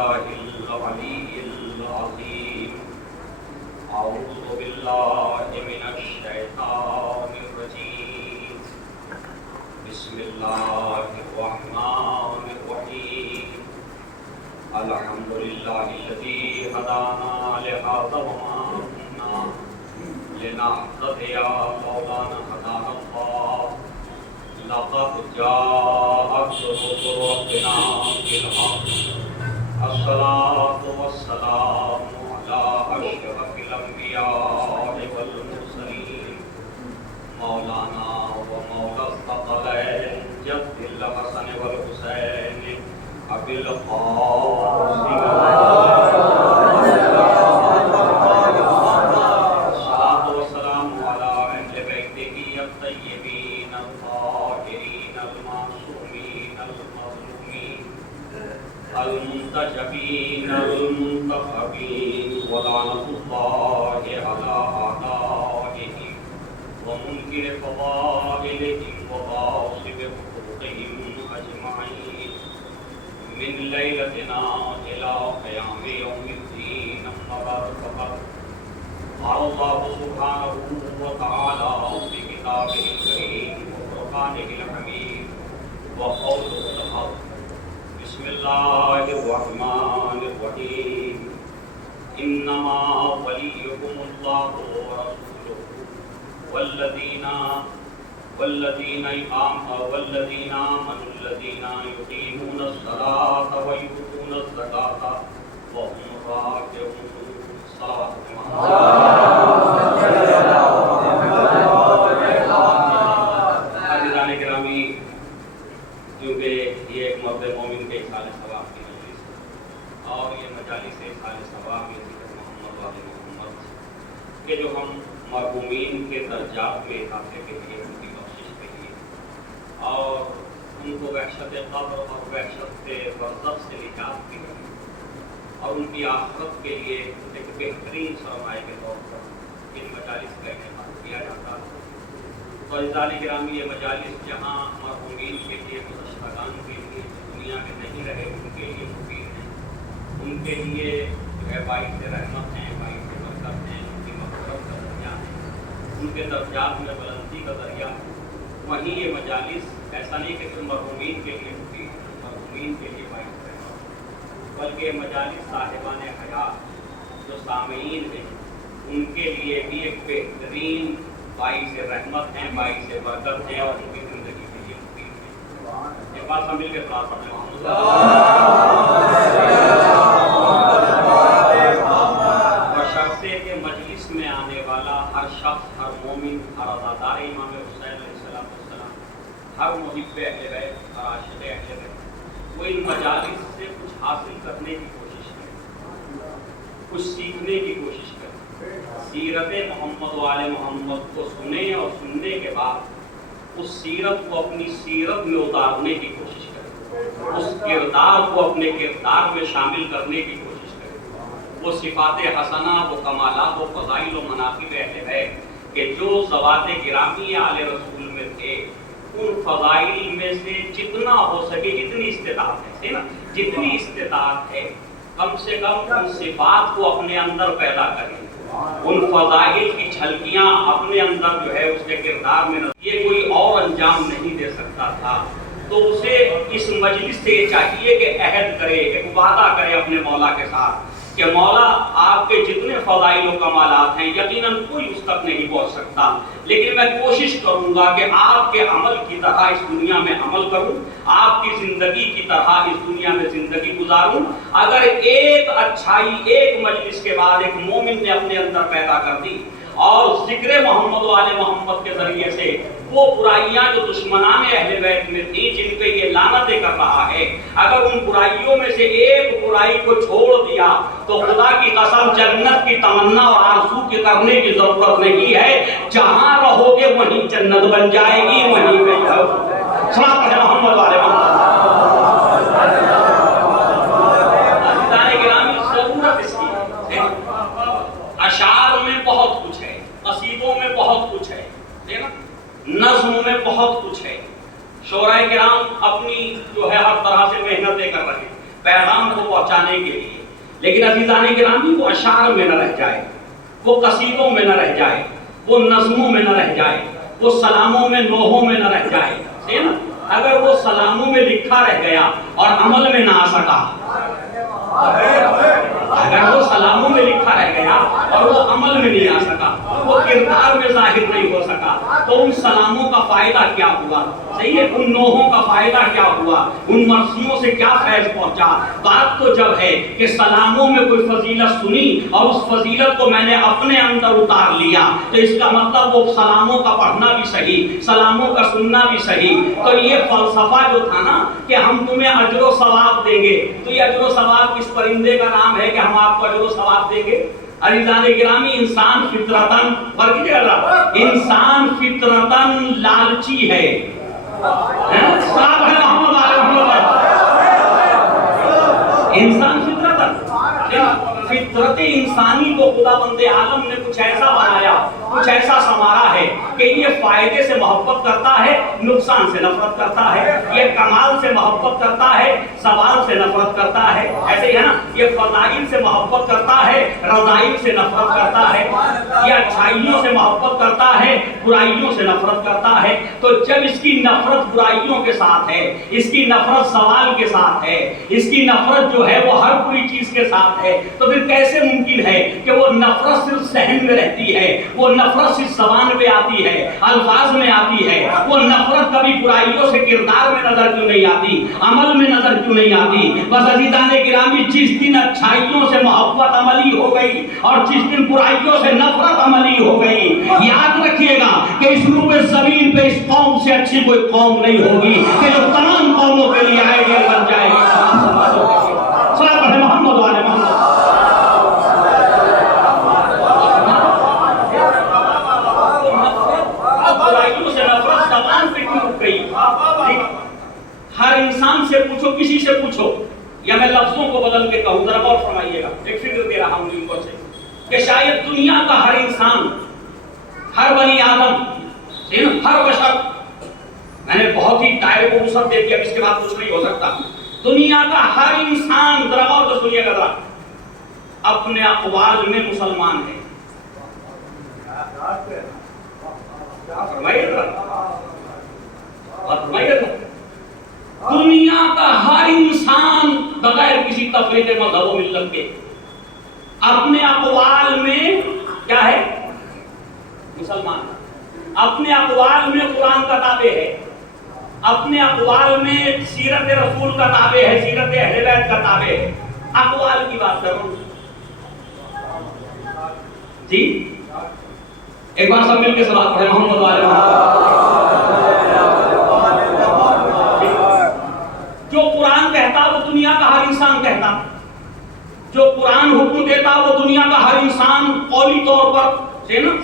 بالله العلي العظيم أعوذ بالله من الشيطان الرجيم بسم الله الرحمن الرحيم الحمد لله الذي هدانا لهذا وما كنا لنهتدي لولا أن هدانا الله لقد جاءت رسل ربنا بالحق الصلاة والسلام على أشرف الأنبياء والمرسلين مولانا ومولى الثقلين جد الحسن والحسين أبي القاسم الصلاة والسلام على أهل بيته الطيبين الطاهرين المعصومين المظلومين المنتجبين المنتخبين ولعنة الله على أعدائهم ومنكر فضائلهم وغاصب حقوقهم أجمعين من ليلتنا إلى قيام يوم الدين أما بعد فقد قال الله سبحانه وتعالى في كتابه الكريم وفرقانه الحميد وقوله الحق بسم الله الرحمن الرحيم إنما وليكم الله ورسوله والذين آمنوا الذين يقيمون الصلاة ويؤتون الزكاة وهم راكعون عزیزان گرامی، کیونکہ یہ ایک مرد مومن کے سال ثواب کی مجلس ہے اور یہ مجالس سال ثواب یہ ذکر محمد والے محمد کہ جو ہم مرحومین کے درجات میں اضافے کے لیے ان کی بخشش کے لیے اور ان کو وحشت قبر اور وحشت برزخ سے نجات کے لیے اور ان کی آخرت کے لیے ایک بہترین سرمایہ کے طور پر ان مجالس کا انعقاد کیا جاتا ہے۔ تو عزیزان گرامی، یہ مجالس جہاں مرحومین کے لیے، گزشتگان کے لیے، دنیا میں نہیں رہے ان کے لیے مفید ہیں، ان کے لیے جو ہے باعث رحمت ہیں، باعث برکت ہیں، ان کی مغفرت کا ذریعہ ہے، ان کے درجات میں بلندی کا ذریعہ ہے، وہیں یہ مجالس ایسا نہیں کہ صرف مرحومین کے لیے مفید ہیں، مرحومین کے لیے باعث رحمت، بلکہ مجالس صاحبان حیات جو سامعین ہیں ان کے لیے بھی ایک بہترین باعث رحمت ہیں، باعث برکت ہیں اور ان کی زندگی کے لیے مفید ہیں۔ ایک بات سب مل کے ساتھ پڑھیں۔ بشرطے کے مجلس میں آنے والا ہر شخص، ہر مومن، ہر عزادار امام حسین علیہ السلام، ہر محب اہل بیت، ہر عاشق اہل بیت، وہ ان مجالس سے کچھ حاصل کرنے کی کوشش کرے، کچھ سیکھنے کی کوشش کرے، سیرت محمد و آل محمد کو سنیں اور سننے کے بعد اس سیرت کو اپنی سیرت میں اتارنے کی کوشش کرے، اس کردار کو اپنے کردار میں شامل کرنے کی کوشش کرے، وہ صفات حسنہ، وہ کمالات و فضائل و مناقب اہل بیت کہ جو ذوات گرامی آل رسول میں تھے، ان فضائل میں سے جتنا ہو سکے، جتنی استطاعت ہے نا، جتنی استطاعت ہے کم سے کم ان صفات کو اپنے اندر پیدا کریں، ان فضائل کی جھلکیاں اپنے اندر جو ہے اس کے کردار میں یہ کوئی اور انجام نہیں دے سکتا تھا۔ تو اسے اس مجلس سے یہ چاہیے کہ عہد کرے، ایک وعدہ کرے اپنے مولا کے ساتھ کہ مولا آپ کے جتنے فضائل و کمالات ہیں یقیناً کوئی اس تک نہیں پہنچ سکتا، لیکن میں کوشش کروں گا کہ آپ کے عمل کی طرح اس دنیا میں عمل کروں، آپ کی زندگی کی طرح اس دنیا میں زندگی گزاروں۔ اگر ایک اچھائی ایک مجلس کے بعد ایک مومن نے اپنے اندر پیدا کر دی اور ذکر محمد و آل محمد کے ذریعے سے وہ برائیاں جو دشمنان اہل بیت میں تھیں، جن پہ یہ لعنتیں کر رہا ہے، اگر ان برائیوں میں سے ایک برائی کو چھوڑ دیا تو خدا کی قسم جنت کی تمنا اور آرزو کی کرنے کی ضرورت نہیں ہے، جہاں رہو گے وہیں جنت بن جائے گی، وہیں پہ رہو۔ صلوات ہے محمد والے محمد۔ عزیزان گرامی، ضرورت اس کی ہے، اشعار میں بہت کچھ ہے، قصیدوں میں بہت کچھ ہے، نظم میں بہت کچھ ہے، شعراء کرام اپنی جو ہے ہر طرح سے محنتیں کر رہے ہیں، پیغام کو پہنچانے کے لیے. لیکن عزیزان گرامی وہ اشعار میں نہ رہ جائے, وہ قصیدوں میں نہ رہ جائے, وہ نظموں میں نہ رہ جائے, وہ سلاموں میں نوحوں میں نہ رہ جائے. صحیح نا؟ اگر وہ سلاموں میں لکھا رہ گیا اور عمل میں نہ آ سکا, اگر وہ سلاموں میں لکھا رہ گیا اور وہ عمل میں نہیں آ سکا, وہ کردار میں ظاہر نہیں ہو سکا, تو ان سلاموں کا فائدہ کیا ہوا؟ صحیح ہے, ان نوحوں کا فائدہ کیا ہوا, ان مرثیوں سے کیا فیض پہنچا؟ بات تو جب ہے کہ سلاموں میں کوئی فضیلت سنی اور اس فضیلت کو میں نے اپنے اندر اتار لیا, تو اس کا مطلب وہ سلاموں کا پڑھنا بھی صحیح, سلاموں کا سننا بھی صحیح. تو یہ فلسفہ جو تھا نا کہ ہم تمہیں اجر و ثواب دیں گے, تو یہ اجر و ثواب کس پرندے کا نام ہے کہ ہم آپ کو اجر و ثواب دیں گے؟ عزیزان گرامی, انسان فطرتاً انسان فطرتاً لالچی ہے. انسان فطرت انسانی کو خدا بند عالم نے کچھ ایسا بنایا, کچھ ایسا سنوارا ہے کہ یہ فائدے سے محبت کرتا ہے, نقصان سے نفرت کرتا ہے, یہ کمال سے محبت کرتا ہے, زوال سے نفرت کرتا ہے. ایسے ہی ہے نا, یہ فضائل سے محبت کرتا ہے, رذائل سے نفرت کرتا ہے, یہ اچھائیوں سے محبت کرتا ہے, برائیوں سے نفرت کرتا ہے. تو جب اس کی نفرت برائیوں کے ساتھ ہے, اس کی نفرت زوال کے ساتھ ہے, اس کی نفرت جو ہے وہ ہر بری چیز کے ساتھ ہے, تو پھر کیسے ممکن ہے کہ وہ نفرت صرف ذہن میں رہتی ہے, وہ نفرت صرف زبان میں آتی ہے, الفاظ میں آتی ہے, وہ نفرت کبھی برائیوں سے کردار میں نظر کیوں نہیں آتی, عمل میں نظر کیوں نہیں آتی؟ بس عزیزان گرامی, جس دن اچھائیوں سے محبت عملی ہو گئی اور جس دن برائیوں سے نفرت عملی ہو گئی, یاد رکھیے گا کہ اس روح زمین پہ اس قوم سے اچھی کوئی قوم نہیں ہوگی کہ جو تمام قوموں کے لیے آئیڈیل بن جائے گی. محمد والے محمد. ہر انسان سے پوچھو, کسی سے پوچھو, یا میں لفظوں کو بدل کے کہوں, ذرا غور فرمائیے گا, ایک فکر دے رہا ہوں ان کو سے کہ شاید دنیا کا ہر انسان, ہر بنی آدم, ہر بشر, میں نے بہت ہی دائرے کو وسعت دے دیا, اس کے بعد کچھ نہیں ہو سکتا. دنیا کا ہر انسان, ذرا غور سے سنیے گا, ذرا اپنے اقوال میں مسلمان ہے. دنیا کا ہر انسان بغیر کسی تفریق مذہب و ملت کے اپنے اقوال میں کیا ہے؟ مسلمان. اپنے اقوال میں قرآن کا تابع ہے, اپنے اقوال میں سیرت رسول کا تابع ہے, سیرت اہل بیت کا تابع ہے. اقوال کی بات کر رہا ہوں جی, ایک بار سب مل کے صلوات پڑھیں محمد والے محمد. جو قرآن کہتا وہ دنیا کا ہر انسان کہتا, جو قرآن حکم دیتا وہ دنیا کا ہر انسان قولی طور پر,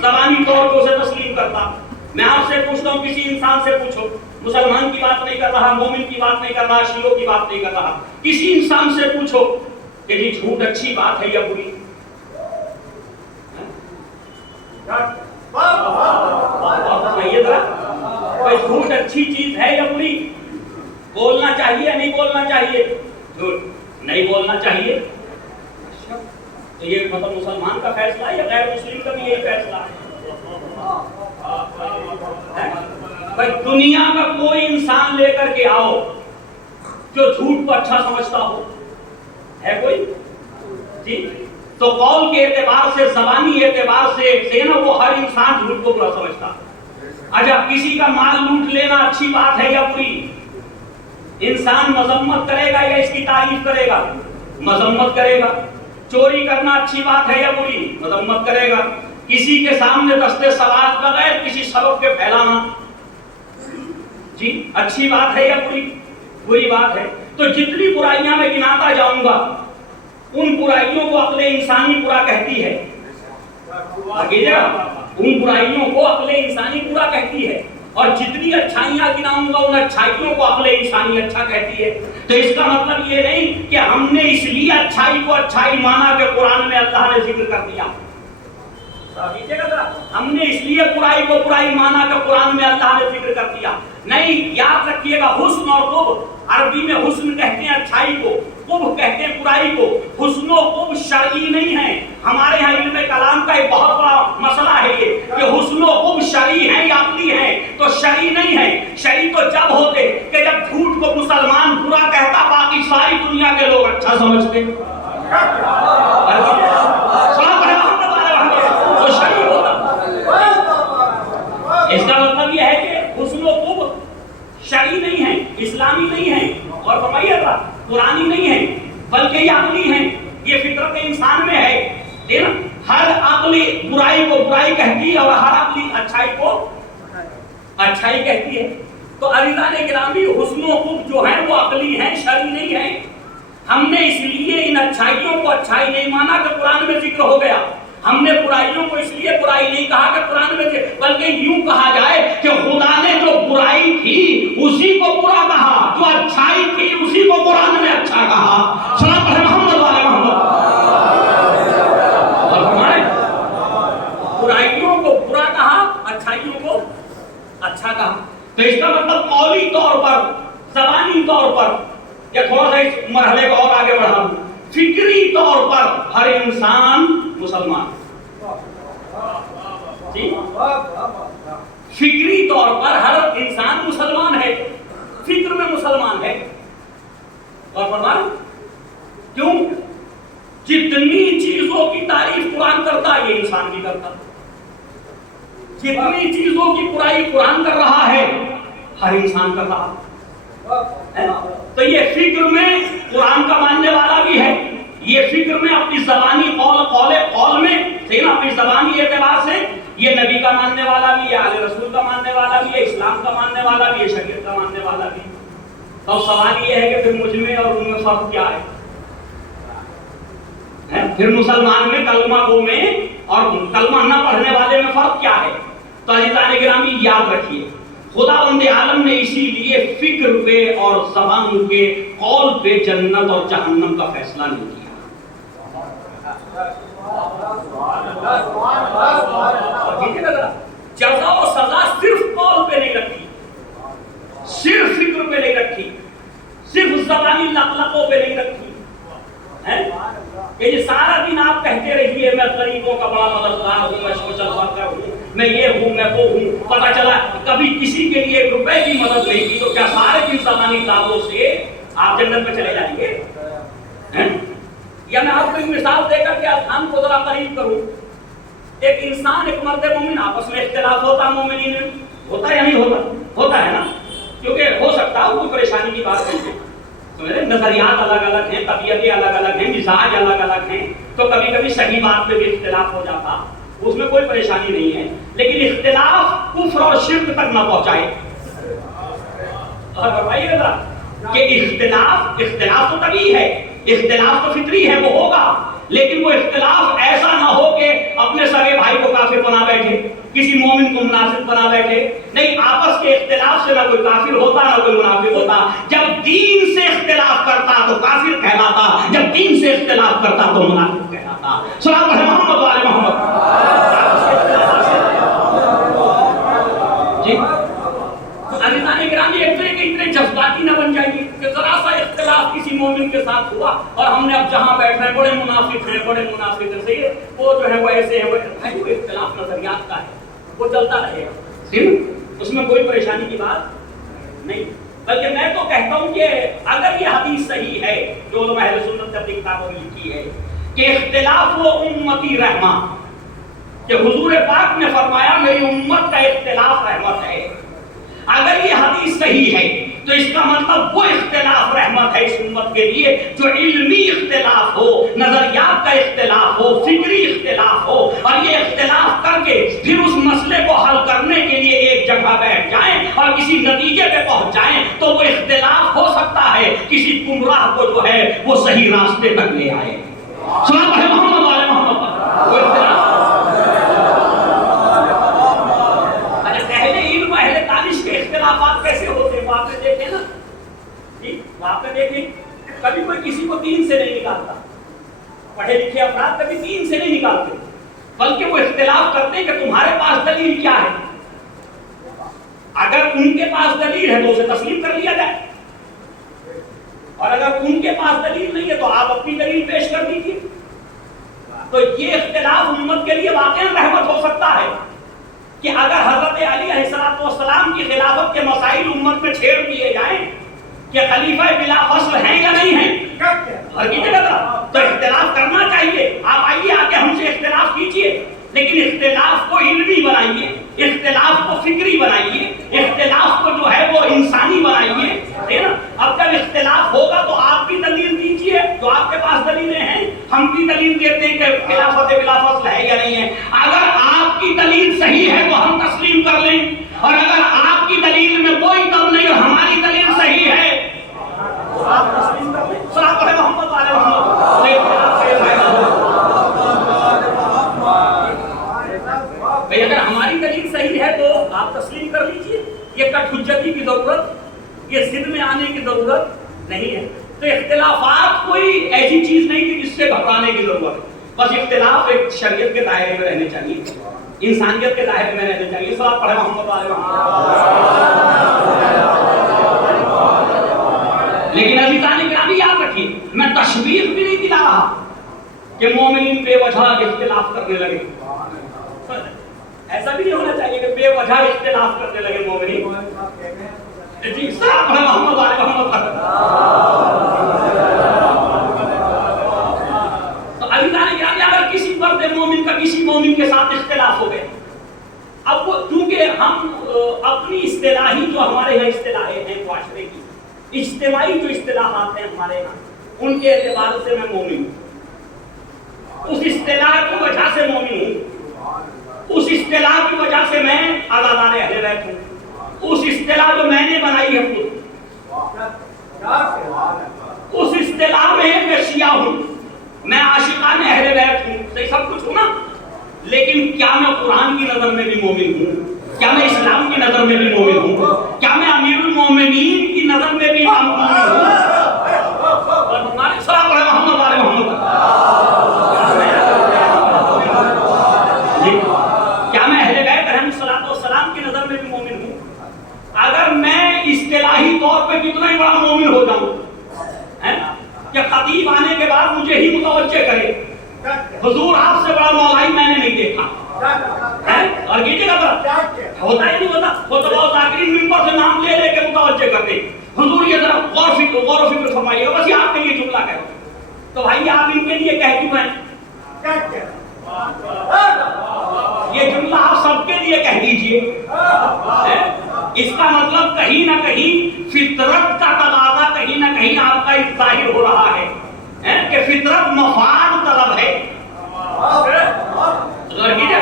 زبانی طور پر اسے تسلیم کرتا. میں آپ سے پوچھتا ہوں, کسی انسان سے پوچھو, مسلمان کی بات نہیں کر رہا, مومن کی بات نہیں کر رہا, شیعوں کی بات نہیں کر رہا, کسی انسان سے پوچھو کہ جی جھوٹ اچھی بات ہے یا بری؟ جھوٹ اچھی چیز ہے یا بری؟ بولنا چاہیے یا نہیں بولنا چاہیے؟ جھوٹ نہیں بولنا چاہیے. تو یہ مطلب مسلمان کا فیصلہ ہے یا غیر مسلم کا بھی یہی فیصلہ ہے؟ بھائی دنیا کا کوئی انسان لے کر کے آؤ جو جھوٹ کو اچھا سمجھتا ہو, ہے کوئی؟ جی, تو قول کے اعتبار سے, زبانی اعتبار سے نا وہ ہر انسان جھوٹ کو برا سمجھتا. اچھا, کسی کا مال لوٹ لینا اچھی بات ہے یا بری؟ انسان مذمت کرے گا یا اس کی تعریف کرے گا؟ مذمت کرے گا. چوری کرنا اچھی بات ہے یا بری؟ مذمت کرے گا. کسی کے سامنے دستے سوال بغیر کسی سبب کے پھیلانا, جی اچھی بات ہے یا بری؟ بری بات ہے. تو جتنی برائیاں میں گناتا جاؤں گا ان برائیوں کو عقل انسانی برا کہتی ہے. ان برائیوں کو عقل انسانی برا کہتی ہے, اور جتنی اچھائیاں گناؤں گا ان اچھائیوں کو عقل انسانی اچھا کہتی ہے. تو اس کا مطلب یہ نہیں کہ ہم نے اس لیے اچھائی کو اچھائی مانا کہ قرآن میں اللہ نے ذکر کر دیا. ہم نے اس لیے برائی کو برائی مانا کہ قرآن میں اللہ نے ذکر کر دیا. نہیں, یاد رکھیے گا, حسن اور قبح, عربی میں حسن کہتے ہیں اچھائی کو, قبح کہتے ہیں برائی کو. حسن و قبح شرعی نہیں ہے. ہمارے یہاں علم کلام کا ایک بہت بڑا مسئلہ ہے یہ کہ حسن و قبح شرعی ہیں یا عقلی ہیں. تو شرعی نہیں ہے. شرعی تو جب ہوتے کہ جب جھوٹ کو مسلمان برا کہتا باقی ساری دنیا کے لوگ اچھا سمجھتے. تو شرعی ہوتا. اس کا مطلب یہ ہے کہ حسن و قبح شرعی نہیں ہے, اسلامی نہیں ہے, اور فرمائیے گا قرآنی نہیں ہے, بلکہ یہ عقلی ہے. یہ فطرت انسان میں ہے. ہر عقلی برائی کو برائی کہتی ہے اور ہر عقلی اچھائی کو اچھائی کہتی ہے. تو عزیزان گرامی حسن و قبح جو ہیں وہ عقلی ہیں, شرعی نہیں ہیں. ہم نے اس لیے ان اچھائیوں کو اچھائی نہیں مانا کہ قرآن میں ذکر ہو گیا. ہم نے برائیوں کو اس لیے برائی نہیں کہا کہ قرآن میں ذکر, بلکہ یوں کہا جائے کہ خدا نے جو برائی تھی اسی کو برا کہا, جو اچھائی تھی اسی کو قرآن میں اچھا کہا. سنا پڑھے محمد والے محمد. اور ہمارے برائیوں کو برا کہا, اچھائیوں کو اچھا کہا. تو اس کا مطلب قولی طور پر, زبانی طور پر, یا تھوڑا سا اس مرحلے کو اور آگے بڑھا دوں, فکری طور پر ہر انسان مسلمان. فکری طور پر ہر انسان مسلمان ہے, فکر میں مسلمان ہے. اور فرمائیں کیوں؟ جتنی چیزوں کی تعریف قرآن کرتا ہے یہ انسان بھی کرتا. جتنی چیزوں کی برائی قرآن کر رہا ہے ہر انسان کر رہا. تو یہ فکر میں قرآن کا ماننے والا بھی ہے, یہ فکر میں اپنی زبانی قول میں اپنی زبانی اعتبار سے یہ نبی کا ماننے والا بھی, یہ آل رسول کا ماننے والا بھی, یہ اسلام کا ماننے والا بھی, یہ شریعت کا ماننے والا بھی. اور سوال یہ ہے کہ پھر مجھ میں اور ان میں فرق کیا ہے؟ پھر مسلمان میں کلمہ گو میں اور کلمہ نہ پڑھنے والے میں فرق کیا ہے؟ تو عزیزان گرامی یاد رکھیے, خداوند عالم نے اسی لیے فکر پہ اور زبان کے قول پہ جنت اور جہنم کا فیصلہ نہیں کیا. جزا و سزا صرف قول پہ نہیں رکھی, صرف فکر پہ نہیں رکھی, صرف زبانی لقلقوں پہ نہیں رکھی. یہ سارا دن آپ کہتے رہیے میں غریبوں کا بڑا مددگار ہوں, میں سوشل ورکر ہوں, میں یہ ہوں, میں وہ ہوں, پتہ چلا کبھی کسی کے لیے 1 روپے کی مدد نہیں کی, تو کیا سارے دن زبانی دعووں سے آپ جنت میں چلے جائیں گے؟ یا میں آپ کو ایک مثال دے کر کے اذہان کو ذرا قریب کروں. ایک انسان, ایک مرد مومن, آپس میں اختلاف ہوتا مومنین میں, ہوتا یا نہیں ہوتا؟ ہوتا ہے نا, کیونکہ ہو سکتا ہے کوئی پریشانی کی بات نہیں ہے, نظریات الگ الگ ہیں, طبیعتیں الگ الگ ہیں, مزاج الگ الگ ہیں, تو کبھی کبھی صحیح بات میں بھی اختلاف ہو جاتا, اس میں کوئی پریشانی نہیں ہے. لیکن اختلاف کفر اور شرک تک نہ پہنچائے. اور فرمائیے گا کہ اختلاف تو طبیعی ہے, اختلاف تو فطری ہے, وہ ہوگا, لیکن وہ اختلاف ایسا نہ ہو کہ اپنے سگے بھائی کو کافر بنا بیٹھے, کسی مومن کو منافق بنا بیٹھے. نہیں, آپس کے اختلاف سے نہ کوئی کافر ہوتا نہ کوئی منافق ہوتا. جب دین سے اختلاف کرتا تو کافر کہلاتا, جب دین سے اختلاف کرتا تو منافق کہلاتا. سنا پڑھے محمد والے محمد. جی عزیزان گرامی, ایک طرح کے اتنے جذباتی نہ بن جائیے کہ ذرا سا اختلاف کسی مومن کے ساتھ ہوا اور ہم نے اب جہاں بیٹھ رہے ہیں بڑے منافق ہیں, بڑے منافق ہیں, صحیح ہے, وہ جو ہے وہ ایسے ہے, وہ اختلاف نظریات کا ہے, وہ چلتا رہے گا, اس میں کوئی پریشانی کی بات نہیں. بلکہ میں تو کہتا ہوں کہ اگر یہ حدیث صحیح ہے جو علماء اہل سنت نے اپنی کتابوں میں لکھی ہے کہ اختلاف و امتی رحمہ, کہ حضور پاک نے فرمایا میری امت کا اختلاف رحمت ہے, اگر یہ حدیث صحیح ہے تو اس کا مطلب وہ اختلاف رحمت ہے اس امت کے لیے جو علمی اختلاف ہو, نظریات کا اختلاف ہو, فکری اختلاف ہو, اور یہ اختلاف کر کے پھر اس مسئلے کو حل کرنے کے لیے ایک جگہ بیٹھ جائیں اور کسی نتیجے پہ پہنچ جائیں, تو وہ اختلاف ہو سکتا ہے کسی گمراہ کو جو ہے وہ صحیح راستے تک لے آئے. سنا پڑھے محمد والے محمد. وہ اختلاف اختلافات کیسے ہوتے ہیں وہ آپ نے دیکھے نا, آپ نے دیکھے کبھی کوئی کسی کو دین سے نہیں نکالتا, پڑھے لکھے افراد کبھی دین سے نہیں نکالتے, بلکہ وہ اختلاف کرتے ہیں کہ تمہارے پاس دلیل کیا ہے. اگر ان کے پاس دلیل ہے تو اسے تسلیم کر لیا جائے, اور اگر ان کے پاس دلیل نہیں ہے تو آپ اپنی دلیل پیش کر دیجیے. تو یہ اختلاف امت کے لیے واقعی رحمت ہو سکتا ہے کہ اگر حضرت علی علیہ السلام کی خلافت کے مسائل امت میں چھیڑ دیے جائیں کہ خلیفہ بلا فصل ہیں یا نہیں ہیں, تو اختلاف کرنا چاہیے. آپ آئیے آ کے ہم سے اختلاف کیجیے, لیکن اختلاف کو علمی بنائیے, اختلاف کو فکری بنائیے, اختلاف کو جو ہے وہ انسانی بنائیے, ہے نا. اب جب اختلاف ہوگا تو آپ بھی دلیل دیجیے, جو آپ کے پاس دلیلیں ہیں ہم بھی دلیل دیتے ہیں کہ خلافت بلا فصل ہے یا نہیں ہے. اگر آپ کی دلیل صحیح ہے تو ہم تسلیم کر لیں, اور اگر آپ کی دلیل میں کوئی دم نہیں اور ہماری دلیل صحیح ہے تو آپ تسلیم کر لیں. صلاۃ علی محمد وعلی محمد. بھئی اگر ہماری دلیل صحیح ہے تو آپ تسلیم کر لیجئے. یہ کٹ حجتی کی ضرورت, یہ ضد میں آنے کی ضرورت نہیں ہے. تو اختلافات کوئی ایسی چیز نہیں کہ جس سے گھبرانے کی ضرورت ہے. بس اختلاف ایک شریعت کے دائرے میں رہنے چاہیے, انسانیت کے دائرے میں رہنے چاہیے. صلاۃ پڑھے محمد علیہ محمد. لیکن عزیزان گرامی یاد رکھیے, میں تشویق بھی نہیں دلا رہا کہ مومنین بے وجہ اختلاف کرنے لگے. ایسا بھی نہیں ہونا چاہیے کہ بے وجہ اختلاف کرنے لگے مومنین. جی صاحب محمد علیہ محمد. تو عزیزان گرامی اگر کسی فرد مومن کا کسی مومن کے ساتھ اختلاف ہو گئے, اب وہ چونکہ ہم اپنی اصطلاحی جو ہمارے یہاں اصطلاحیں ہیں معاشرے کی, اجتماعی جو اصطلاحات ہیں ہمارے یہاں, ان کے اعتبار سے میں مومن ہوں. اس اصطلاح کی وجہ سے مومن ہوں, اس اصطلاح کی وجہ سے میں عزادار اہل بیت ہوں. اس اصطلاح جو میں نے بنائی ہے خود, اس اصطلاح میں میں شیعہ ہوں, میں عاشقان اہل بیت ہوں, تو یہ سب کچھ ہوں نا. لیکن کیا میں قرآن کی نظر میں بھی مومن ہوں؟ کیا میں اسلام کی نظر میں بھی مومن ہوں؟ کیا میں امیر المومنین کی نظر میں بھی مومن ہوں؟ اور ہمارے صاحب محمد علیہ محمد, کیا میں اہل بیت علیہ السلام کی نظر میں بھی مومن ہوں؟ اگر میں اصطلاحی طور پہ کتنا ہی بڑا مومن ہو جاؤں کہ خطیب آنے کے بعد مجھے ہی متوجہ کرے, حضور آپ سے بڑا مولائی میں نے نہیں دیکھا, اور یہ جگہ ہوتا ہی نہیں ہوتا. خطبہ ذاکرین منبر سے نام لے لے کے متوجہ کرتے, حضور یہ ذرا غور و فکر فرمائیے, بس یہ آپ کے لیے جملہ کہہ. تو بھائی آپ ان کے لیے کہہ کیوں ہیں؟ یہ جملہ آپ سب کے لیے کہہ دیجئے. اس کا مطلب کہیں نہ کہیں فطرت کا تقاضا کہیں نہ کہیں آپ کا ظاہر ہو رہا ہے کہ فطرت مفاد طلب ہے.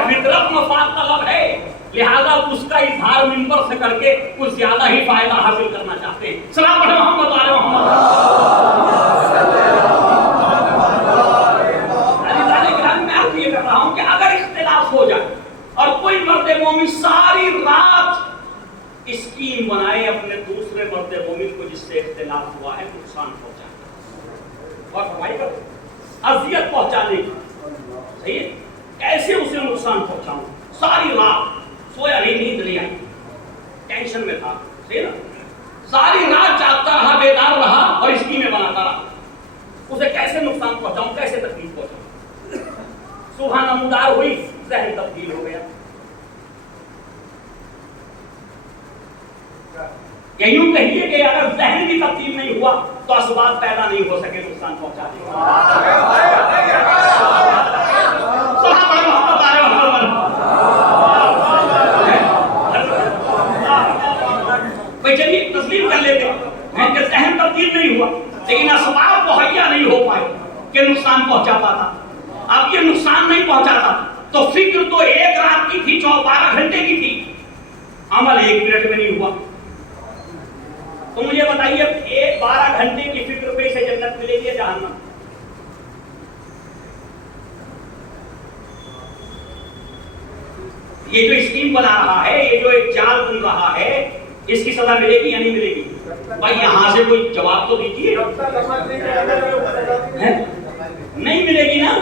فطرت مفاد طلب ہے, لہذا اس کا اظہار منبر سے کر کے کچھ زیادہ ہی فائدہ حاصل کرنا چاہتے ہیں. سلام علیہ محمد علیہ محمد. میں آپ یہ کر رہا ہوں کہ اگر اختلاف ہو جائے اور کوئی مرد مومن ساری رات اسکیم بنائے اپنے دوسرے مرد مومن کو جس سے اختلاف ہوا ہے نقصان پہنچانے اور فرمائی کر اذیت پہنچانے کی, صحیح ہے, کیسے اسے نقصان پہنچاؤں. ساری رات سویا نہیں, نیند نہیں آئی, ٹینشن میں تھا, صحیح نا, ساری رات جاگتا رہا, بیدار رہا اور اسکیمیں بناتا رہا. اسے کیسے نقصان پہنچاؤں, کیسے تکلیف پہنچاؤں. صبح نمودار ہوئی, ذہن تبدیل ہو گیا. یوں کہیے کہ اگر ذہن بھی تبدیل نہیں ہوا تو اسباب پیدا نہیں ہو سکے نقصان پہنچانے کے. بھائی چلیے تسلیم کر لیتے ہیں کہ ذہن تبدیل نہیں ہوا لیکن اسباب مہیا نہیں ہو پائے کہ نقصان پہنچا پاتا. اب یہ نقصان نہیں پہنچاتا تو فکر تو ایک رات کی تھی, 12 گھنٹے کی تھی, عمل 1 منٹ میں نہیں ہوا. تو مجھے بتائیے 12 گھنٹے کی فکر پہ اسے جنت ملے گی یا جہنم؟ یہ جو اسکیم بنا رہا ہے, یہ جو ایک جال بن رہا ہے, اس کی سزا ملے گی یا نہیں ملے گی؟ بھائی یہاں سے کوئی جواب تو دیجیے. نہیں ملے گی نا,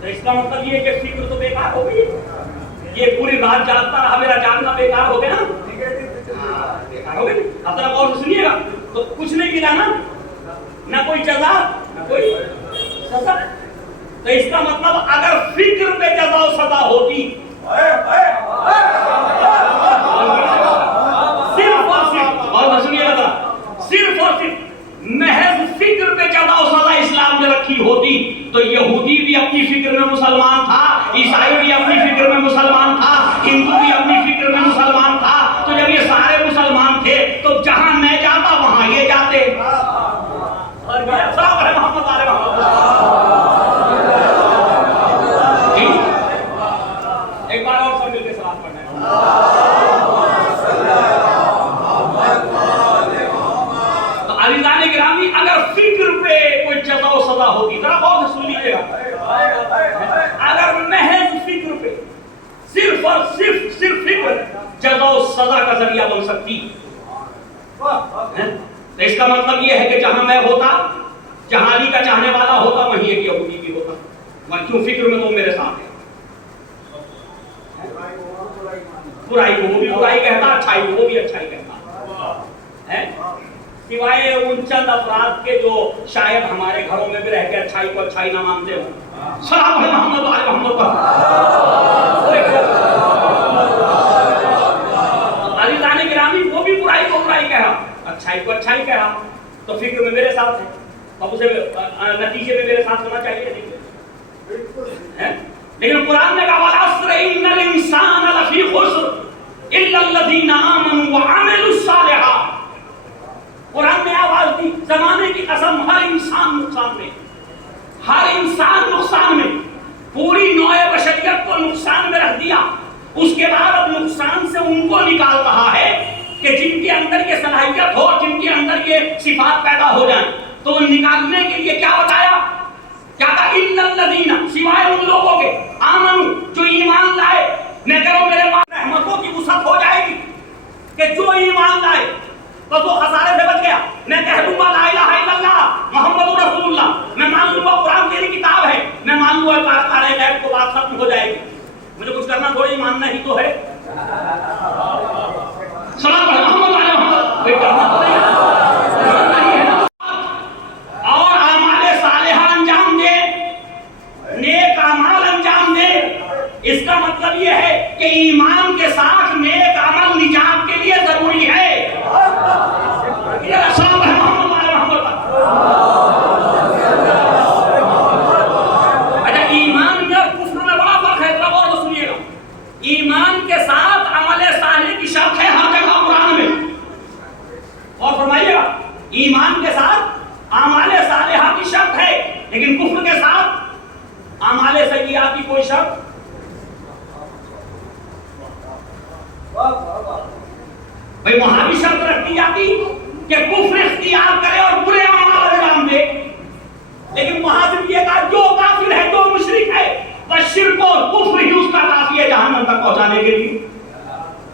تو اس کا مطلب یہ کہ فکر تو بیکار ہو گئی. یہ پوری رات جاگتا رہا, میرا جاگنا بیکار ہو گیا نا, بیکار ہو گئی. اب ذرا غور سے سنیے گا, تو کچھ نہیں ملا نا, نہ کوئی جزا نہ کوئی سزا. تو اس کا مطلب اگر فکر پہ جزا و سزا ہوتی صرف اور صرف محض فکر پہ جزا و سزا اسلام نے رکھی ہوتی تو یہودی بھی اپنی فکر میں مسلمان تھا, عیسائی بھی اپنی فکر میں مسلمان تھا, ہندو بھی اپنی فکر میں مسلمان تھا. تو جب یہ سارے مسلمان تھے تو جہاں میں جاتا وہاں یہ جاتے. محمد علیہ محمد ایک بار اور سب مل کے سلام پڑھنا ہے. تو عزیزان گرامی اگر فکر پہ کوئی جزا و سزا ہوگی, ذرا غور سے سن لیجیے گا, اگر محض فکر پہ صرف اور صرف فکر جزا و سزا کا ذریعہ بن سکتی, تو اس کا مطلب یہ ہے کہ جہاں میں ہوتا, جہاں علی کا چاہنے والا ہوتا, وہیں ایک یہودی بھی ہوتا. کیوں فکر میں تو میرے ساتھ ہے. برائی کو وہ بھی برائی کہتا, اچھائی کو وہ بھی اچھائی کہتا ہے, سوائے ان چند افراد کے جو شاید ہمارے گھروں میں بھی رہ کے اچھائی کو اچھائی نہ مانتے ہوں. سلام محمد علیہ محمد. عزیزان گرامی وہ بھی برائی کو برائی کہہ رہا, اچھائی کو اچھائی کہہ رہا, تو فکر میں میرے ساتھ ہے, اب اسے نتیجے میں میرے ساتھ ہونا چاہیے. لیکن قرآن نے کہا والعصر ان الانسان لفی خسر الا الذین آمنوا وعملوا الصالحات. قرآن نے آواز دی زمانے کی قسم ہر انسان نقصان میں, ہر انسان نقصان میں, پوری نوع بشریت کو نقصان میں رکھ دیا. اس کے بعد اب نقصان سے ان کو نکال رہا ہے کہ جن کے اندر یہ صلاحیت ہو, جن کے اندر یہ صفات پیدا ہو جائیں. تو نکالنے کے لیے کیا بتایا, کیا کہا الا الذین, سوائے ان لوگوں کے آمنوا جو ایمان لائے. نہ کرو میرے پاس رحمتوں کی وسعت ہو جائے گی کہ جو ایمان لائے تو وہ خسارے سے بچ گیا. میں کہہ دوں گا لا الہ الا اللہ محمد رسول اللہ, میں مان لوں گا قرآن تیری کتاب ہے, میں مان لوں گا کارخانے غیب کو, بات ختم ہو جائے گی. مجھے کچھ کرنا تھوڑی, ماننا ہی تو ہے. سلام محمد علیہ محمد. کرنا تو نہیں ہے اور اعمال صالحہ انجام دے, نیک اعمال انجام دے. اس کا مطلب یہ ہے کہ ایمان کے ساتھ نیک عمل نجات کے لیے ضروری ہے. اچھا ایمان میں اور کفر میں بڑا فرق ہے, ذرا غور سے سنیے گا. ایمان کے ساتھ عمل صالح کی شرط ہے ہر جگہ قرآن میں, اور فرمائیے گا ایمان کے ساتھ اعمال صالحہ کی شرط ہے, لیکن کفر کے ساتھ اعمال سیئات کی کوئی شرط. بھئی وہاں بھی شرط رکھی جاتی کہ کفر اختیار کرے اور برے اعمال انجام دے, لیکن وہاں صرف یہ کہا جو کافر ہے, جو مشرک ہے, بس شرک اور کفر ہی اس کا کافی ہے جہنم تک پہنچانے کے لیے.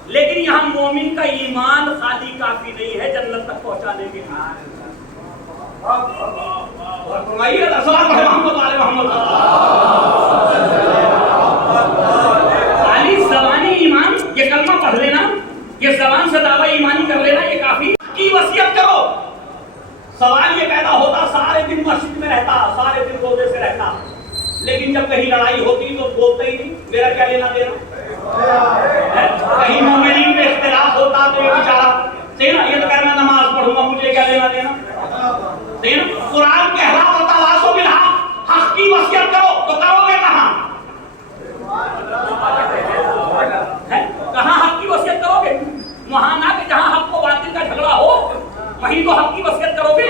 لیکن یہاں مومن کا ایمان خالی کافی نہیں ہے جنت تک پہنچانے کے لیے. اور فرمائیے السلام محمد علیہ محمد. خالی زبانی ایمان, یہ کلمہ پڑھ لینا, یہ زبان سے دعویٰ ایمانی کر لینا, یہ کافی. کی وصیت کرو. سوال یہ پیدا ہوتا سارے دن مسجد میں رہتا, سارے دن روزے سے رہتا, لیکن جب کہیں لڑائی ہوتی تو بولتے ہی نہیں میرا کیا لینا دینا. کہیں مومنین میں اختلاف ہوتا تو یہ بیچارہ یہ تو کہنا نماز پڑھوں گا, مجھے کیا لینا دینا. قرآن کہہ رہا وتواصوا بالحق, حق کی وصیت کرو, تو کرو گے کہاں, کہاں حق کی وصیت کرو گے. وہاں نہ کہ جہاں حق کو باطل کا جھگڑا ہو وہیں تو حق کی وصیت کرو گے.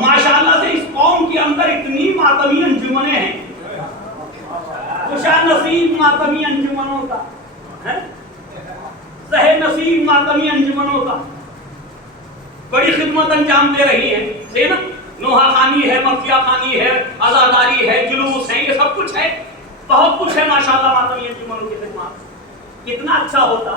ماشاءاللہ سے اس قوم کے اندر اتنی ماتمی انجمنیں ہیں, خوشا نصیب ماتمی انجمنوں کا, سہ نصیب ماتمی انجمنوں کا بڑی خدمت انجام دے رہی ہے. نوحہ خانی ہے, مفیا خانی ہے, عزاداری ہے, جلوس ہے, یہ سب کچھ ہے, بہت کچھ ہے ماشاءاللہ ماتمی انجمنوں کی خدمات. کتنا اچھا ہوتا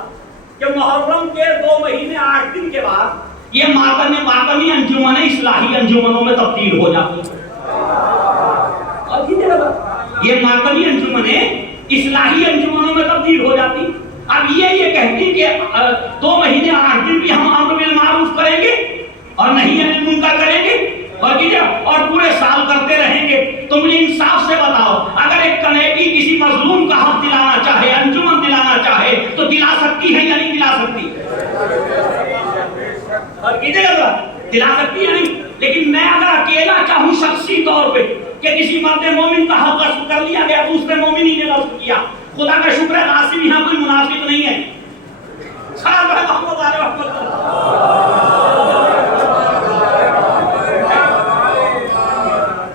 کہ محرم کے 2 مہینے 8 دن کے بعد یہ ماتمی انجمنیں اصلاحی انجمنوں میں تبدیل ہو جاتی. یہ ماتمی انجمنیں اصلاحی انجمنوں میں تبدیل ہو جاتی. اب یہ کہتی کہ 2 مہینے 8 دن بھی ہم امر بالمعروف کریں گے اور نہیں انل منکر کریں گے اور پورے سال کرتے رہیں گے. تو مجھے انصاف سے بتاؤ، اگر ایک کمیٹی کسی مظلوم کا حق دلانا چاہے، انجمن دلانا چاہے، تو دلا سکتی ہے یا نہیں دلا سکتی؟ اور کیجیے گا دلا سکتی ہے نہیں. لیکن میں اگر اکیلا چاہوں شخصی طور پہ کہ کسی مرد مومن کا حق غصب کر لیا گیا، دوسرے مومن ہی نے غصب کیا، خدا کا شکر ہے قاسم یہاں کوئی منافق نہیں ہے.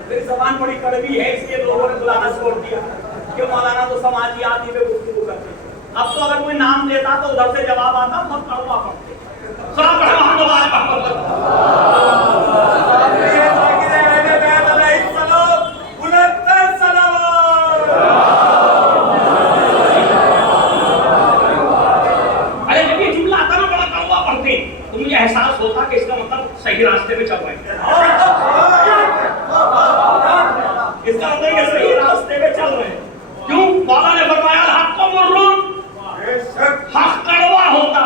میری زبان بڑی کڑوی ہے، اس لیے لوگوں نے بلانا چھوڑ دیا کہ مولانا تو سماجیات ہی پہ گفتگو کرتے. اب تو اگر کوئی نام لیتا تو ادھر سے جواب آتا، بہت کڑوا پڑتے. احساس ہوتا کہ اس کا مطلب صحیح راستے پہ چل رہے ہیں، اس کا مطلب کہ صحیح راستے پہ چل رہے ہیں. کیوں؟ مولا نے فرمایا الحق مرون، حق کڑوا ہوتا.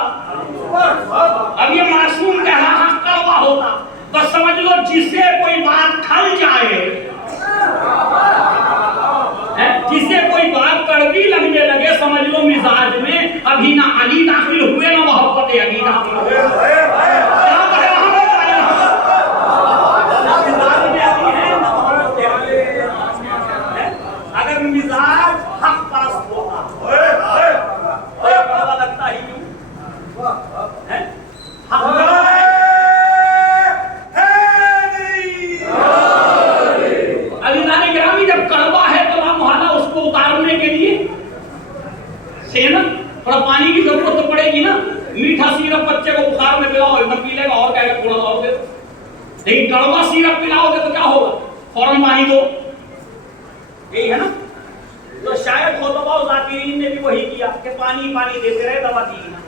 اب یہ معصوم کہہ رہا حق کڑوا ہوتا، بس سمجھ لو جسے کوئی بات کھل جائے، جسے کوئی بات کڑوی لگنے لگے، سمجھ لو مزاج میں ابھی نہ علی داخل ہوئے نہ محبت علی داخل ہوئے. اگر مزاج حق پرست ہوتا تو یہ کڑوا لگتا ہی کیوں؟ عزیزان گرامی، جب کڑوا ہے تو لا محالہ اس کو اتارنے کے لیے نا تھوڑا پانی کی ضرورت تو پڑے گی نا. میٹھا سیرپ بچے کو بخار میں پلاؤ نہ پی لے گا، اور کہے گا تھوڑا سا اور دے دو. لیکن کڑوا سیرپ پلاؤ گے تو کیا ہوگا؟ فوراً پانی دو. یہی ہے نا. تو شاید خطبہ و ذاکرین نے بھی وہی کیا کہ پانی پانی دیتے رہے، دوا دی نا.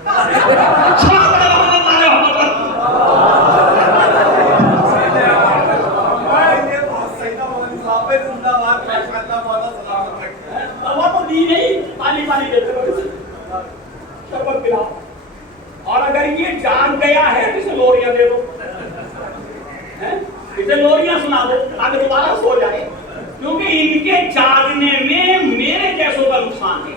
دوا تو دی نہیں، پانی پانی دیتے رہے، شربت پلاؤ. اور اگر یہ جان گیا ہے تو اسے لوریاں دے دو، اسے لوریاں سنا دو تاکہ دوبارہ سو جائے، کیونکہ ان کے جاگنے میں میرے جیسوں کا نقصان ہے.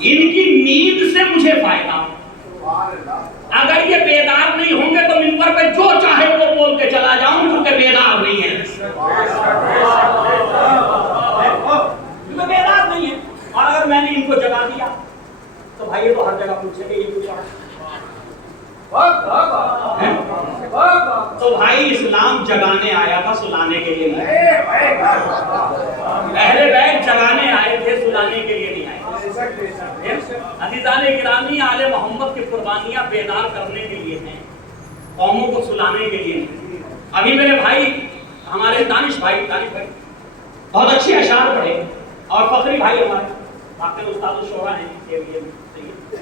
ان کی نیند سے مجھے فائدہ. اگر یہ بیدار نہیں ہوں گے تو منبر پہ جو چاہے وہ بول کے چلا جاؤں، کیونکہ بیدار نہیں ہے. کیونکہ بیدار نہیں ہے. اور اگر میں نے ان کو جگا دیا تو بھائی یہ تو ہر جگہ پوچھیں گے یہ پوچھا. تو بھائی اسلام جگانے آیا تھا، سلانے کے لیے نہیں. اہل بیت جگانے آئے تھے، سلانے کے لیے نہیں آئے. عزیزان گرامی، آل محمد کی قربانیاں بیدار کرنے کے لیے ہیں، قوموں کو سلانے کے لیے نہیں. ابھی میرے بھائی ہمارے دانش بھائی بہت اچھے اشعار پڑھے، اور فخری بھائی ہمارے باقی استاد الشعراء ہیں،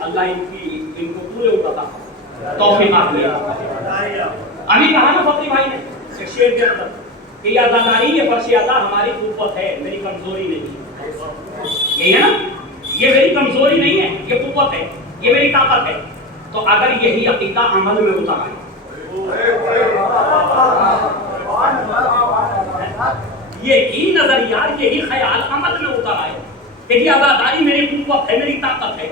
اللہ ان کو پورے اٹھاتا توفیق عطا. ابھی کہا نا فخری بھائی نے ایک شعر کے اندر کہ یہ اداکاری، یہ فرش ادا ہماری قوت ہے، میری کمزوری نہیں ہے. یہی ہے نا، یہ میری کمزوری نہیں ہے، یہ قوت ہے، یہ میری طاقت ہے. تو اگر یہی عقیدہ عمل میں اتارا، یہی نظریات، یہی خیال عمل میں اتارا ہے کہ یہ آزاداری میری قوت ہے، میری طاقت ہے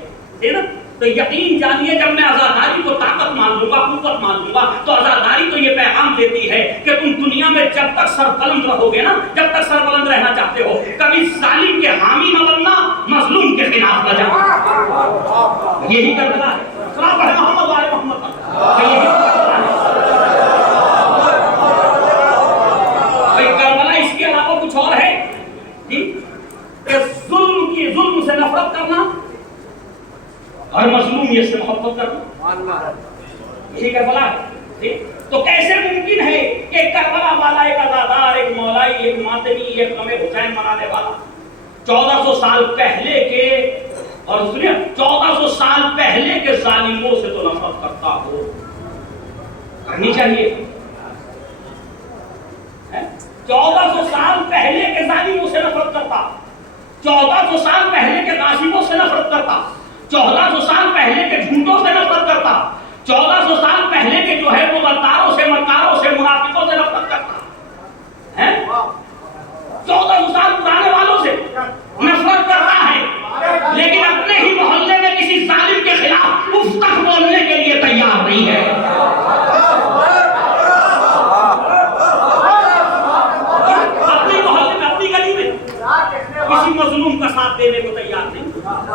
نا، تو یقین جانیے جب میں آزاداری کو طاقت مان لوں گا، قوت مان لوں گا، تو آزاداری تو یہ پیغام دیتی ہے کہ تم دنیا میں جب تک سربلند رہو گے نا، جب تک سربلند رہنا چاہتے ہو، کبھی ظالم کے حامی نہ بننا، مظلوم کے خلاف نہ جانا. یہی کرنا ہے. سلام پڑھے محمد وعلى محمد. کربلا اس کے علاوہ کچھ اور ہے کہ ظلم سے نفرت کرنا اور مظلومیت سے محبت کرنا، یہی کربلا ہے. تو کیسے ممکن ہے کہ کربلا والا ایک عزادار، ایک مولائی، ایک ماتمی، ایک غم حسین منانے والا 1400 سال پہلے کے، اور سنیے 1400 سال پہلے کے ظالموں سے تو نفرت کرتا ہو؟ کرنی چاہیے. 1400 سال پہلے کے ظالموں سے نفرت کرتا، 1400 سال پہلے کے غاصبوں سے نفرت کرتا، 1400 سال پہلے کے جھوٹوں سے نفرت کرتا، 1400 سال پہلے کے جو ہے وہ غداروں سے، مکاروں سے، منافقوں سے نفرت کرتا ہے، 1400 سال پرانے والوں سے نفرت کرتا ہے، لیکن اپنے ہی محلے میں کسی ظالم کے خلاف اف تک بولنے کے لیے تیار نہیں ہے۔ اپنے محلے میں، اپنی گلی میں کسی مظلوم کا ساتھ دینے کو تیار نہیں،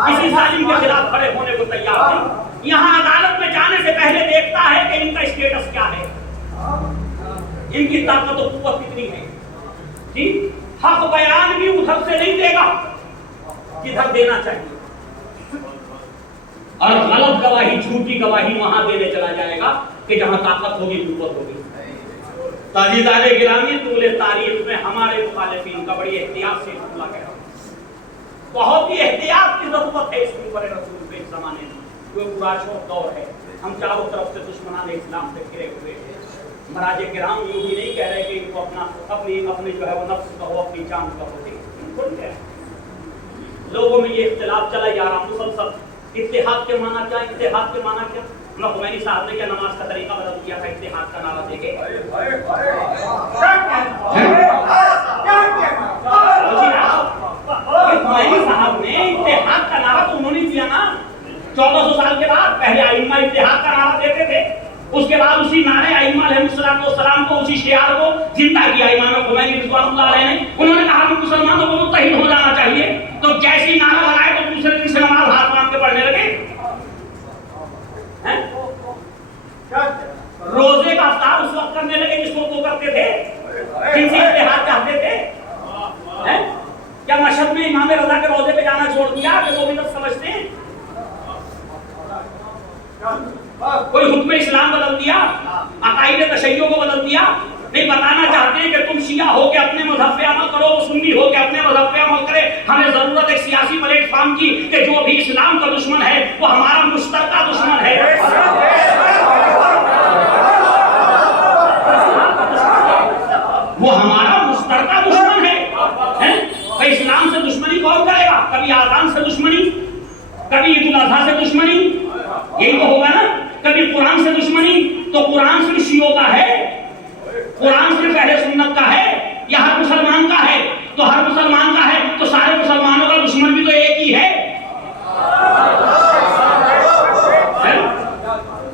کسی ظالم کے خلاف کھڑے ہونے کو تیار نہیں۔ یہاں عدالت میں جانے سے پہلے دیکھتا ہے کہ ان کا اسٹیٹس کیا ہے، ان کی طاقت و قوت کتنی ہے۔ جی حق بیان بھی ادھر سے نہیں دے گا جدھر دینا چاہیے، اور غلط گواہی، جھوٹی گواہی وہاں دینے چلا جائے گا کہ جہاں طاقت ہوگی، قوت ہوگی۔ عزیزان گرامی، طول تاریخ میں ہمارے مخالفین کا بڑی احتیاط سے حملہ کر رہا ہوں، بہت ہی احتیاط کی ضرورت ہے اس اوپر رسول پہ۔ اس زمانے میں جو پراشوب دور ہے، ہم چاروں طرف سے دشمنان اسلام سے گھرے ہوئے ہیں۔ مراج کرام یوں بھی نہیں کہہ رہے کہ ان کو اپنی جو ہے وہ نفس کا ہو، اپنی جان کا ہو، لوگوں میں یہ اختلاف چلا جا رہا مسلسل۔ اتحاد کے معنی کیا؟ اتحاد کے معنی کیا؟ خمینی صاحب نے کیا نماز کا طریقہ بدل دیا تھا اتحاد کا نعرہ دے کے؟ خمینی صاحب نے اتحاد کا نعرہ تو انہوں نے دیا نا 1400 سال کے بعد۔ پہلے ائمہ اتحاد کا نعرہ دیتے تھے، اس کے بعد اسی نعرے ائمہ علیہ السلام کو، اسی شعار کو زندہ کیا امام خمینی رضوان اللہ علیہ نے۔ انہوں نے کہا کہ مسلمانوں کو متحد ہو جانا چاہیے، تو جیسی نعرہ لگائے تو دوسرے دن سے نماز ہاتھ باندھ کے پڑھنے لگے۔ روزے کا افطار اس وقت کرنے لگے جس کو وہ کرتے تھے، جن سے اتحاد چاہتے تھے۔ کیا مشہد میں امام رضا کے روزے پہ جانا چھوڑ دیا کہ وہ بھی تب سمجھتے ہیں؟ کوئی حکم اسلام بدل دیا، عقائد تشیع کو بدل دیا؟ نہیں، بتانا چاہتے ہیں کہ تم شیعہ ہو کے اپنے مذہب پہ عمل کرو، سنی ہو کے اپنے مذہب پہ عمل کرے۔ ہمیں ضرورت ہے سیاسی پلیٹ فارم کی کہ جو بھی اسلام کا دشمن ہے وہ ہمارا مشترکہ دشمن ہے۔ وہ ہمارا مشترکہ دشمن ہے۔ اسلام سے دشمنی کون کرے گا؟ کبھی آذان سے دشمنی، کبھی عید الاضحیٰ سے دشمنی، یہی تو ہوگا نا۔ کبھی قرآن سے دشمنی، تو قرآن صرف شیعوں کا ہے، قرآن صرف اہل سنت کا ہے یا ہر مسلمان کا ہے؟ تو ہر مسلمان کا ہے تو سارے مسلمانوں کا دشمن بھی تو ایک ہی ہے۔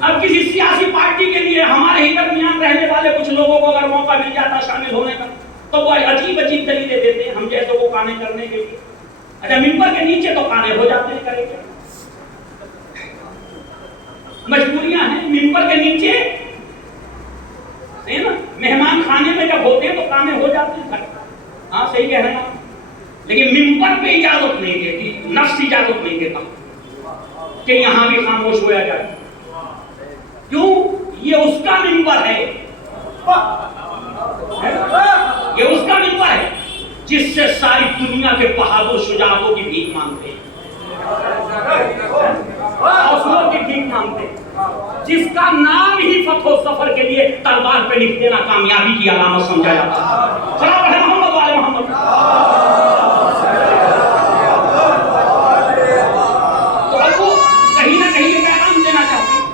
اب کسی سیاسی پارٹی کے لیے ہمارے ہی درمیان رہنے والے کچھ لوگوں کو اگر موقع مل جاتا شامل ہونے کا تو وہ عجیب عجیب دلیلیں دیتے ہیں ہم جیسے کو کانے کرنے کے لیے۔ اچھا، ممبر کے نیچے تو کانے ہو جاتے ہیں، کریں کیا؟ مجبوریاں ہیں۔ ممبر کے نیچے نا مہمان خانے میں جب ہوتے ہیں تو کانے ہو جاتے ہیں۔ ہاں صحیح کہہ رہے ہیں، لیکن ممبر پہ اجازت نہیں دیتی، نفس اجازت نہیں دیتا کہ یہاں بھی خاموش ہوا جائے۔ کیوں؟ یہ اس کا ممبر ہے، یہ اس کا ممبر ہے جس سے ساری دنیا کے بہادر شجاعتوں کی بھیک مانگتے ہیں، حوصلوں کی بھیک مانگتے ہیں، جس کا نام ہی فتح و ظفر کے لیے تلوار پہ لکھ دینا کامیابی کی علامت سمجھا جاتا ہے۔ صلی اللہ محمد والے محمد۔ تو اب وہ کہیں نہ کہیں یہ پیغام دینا چاہتے ہیں،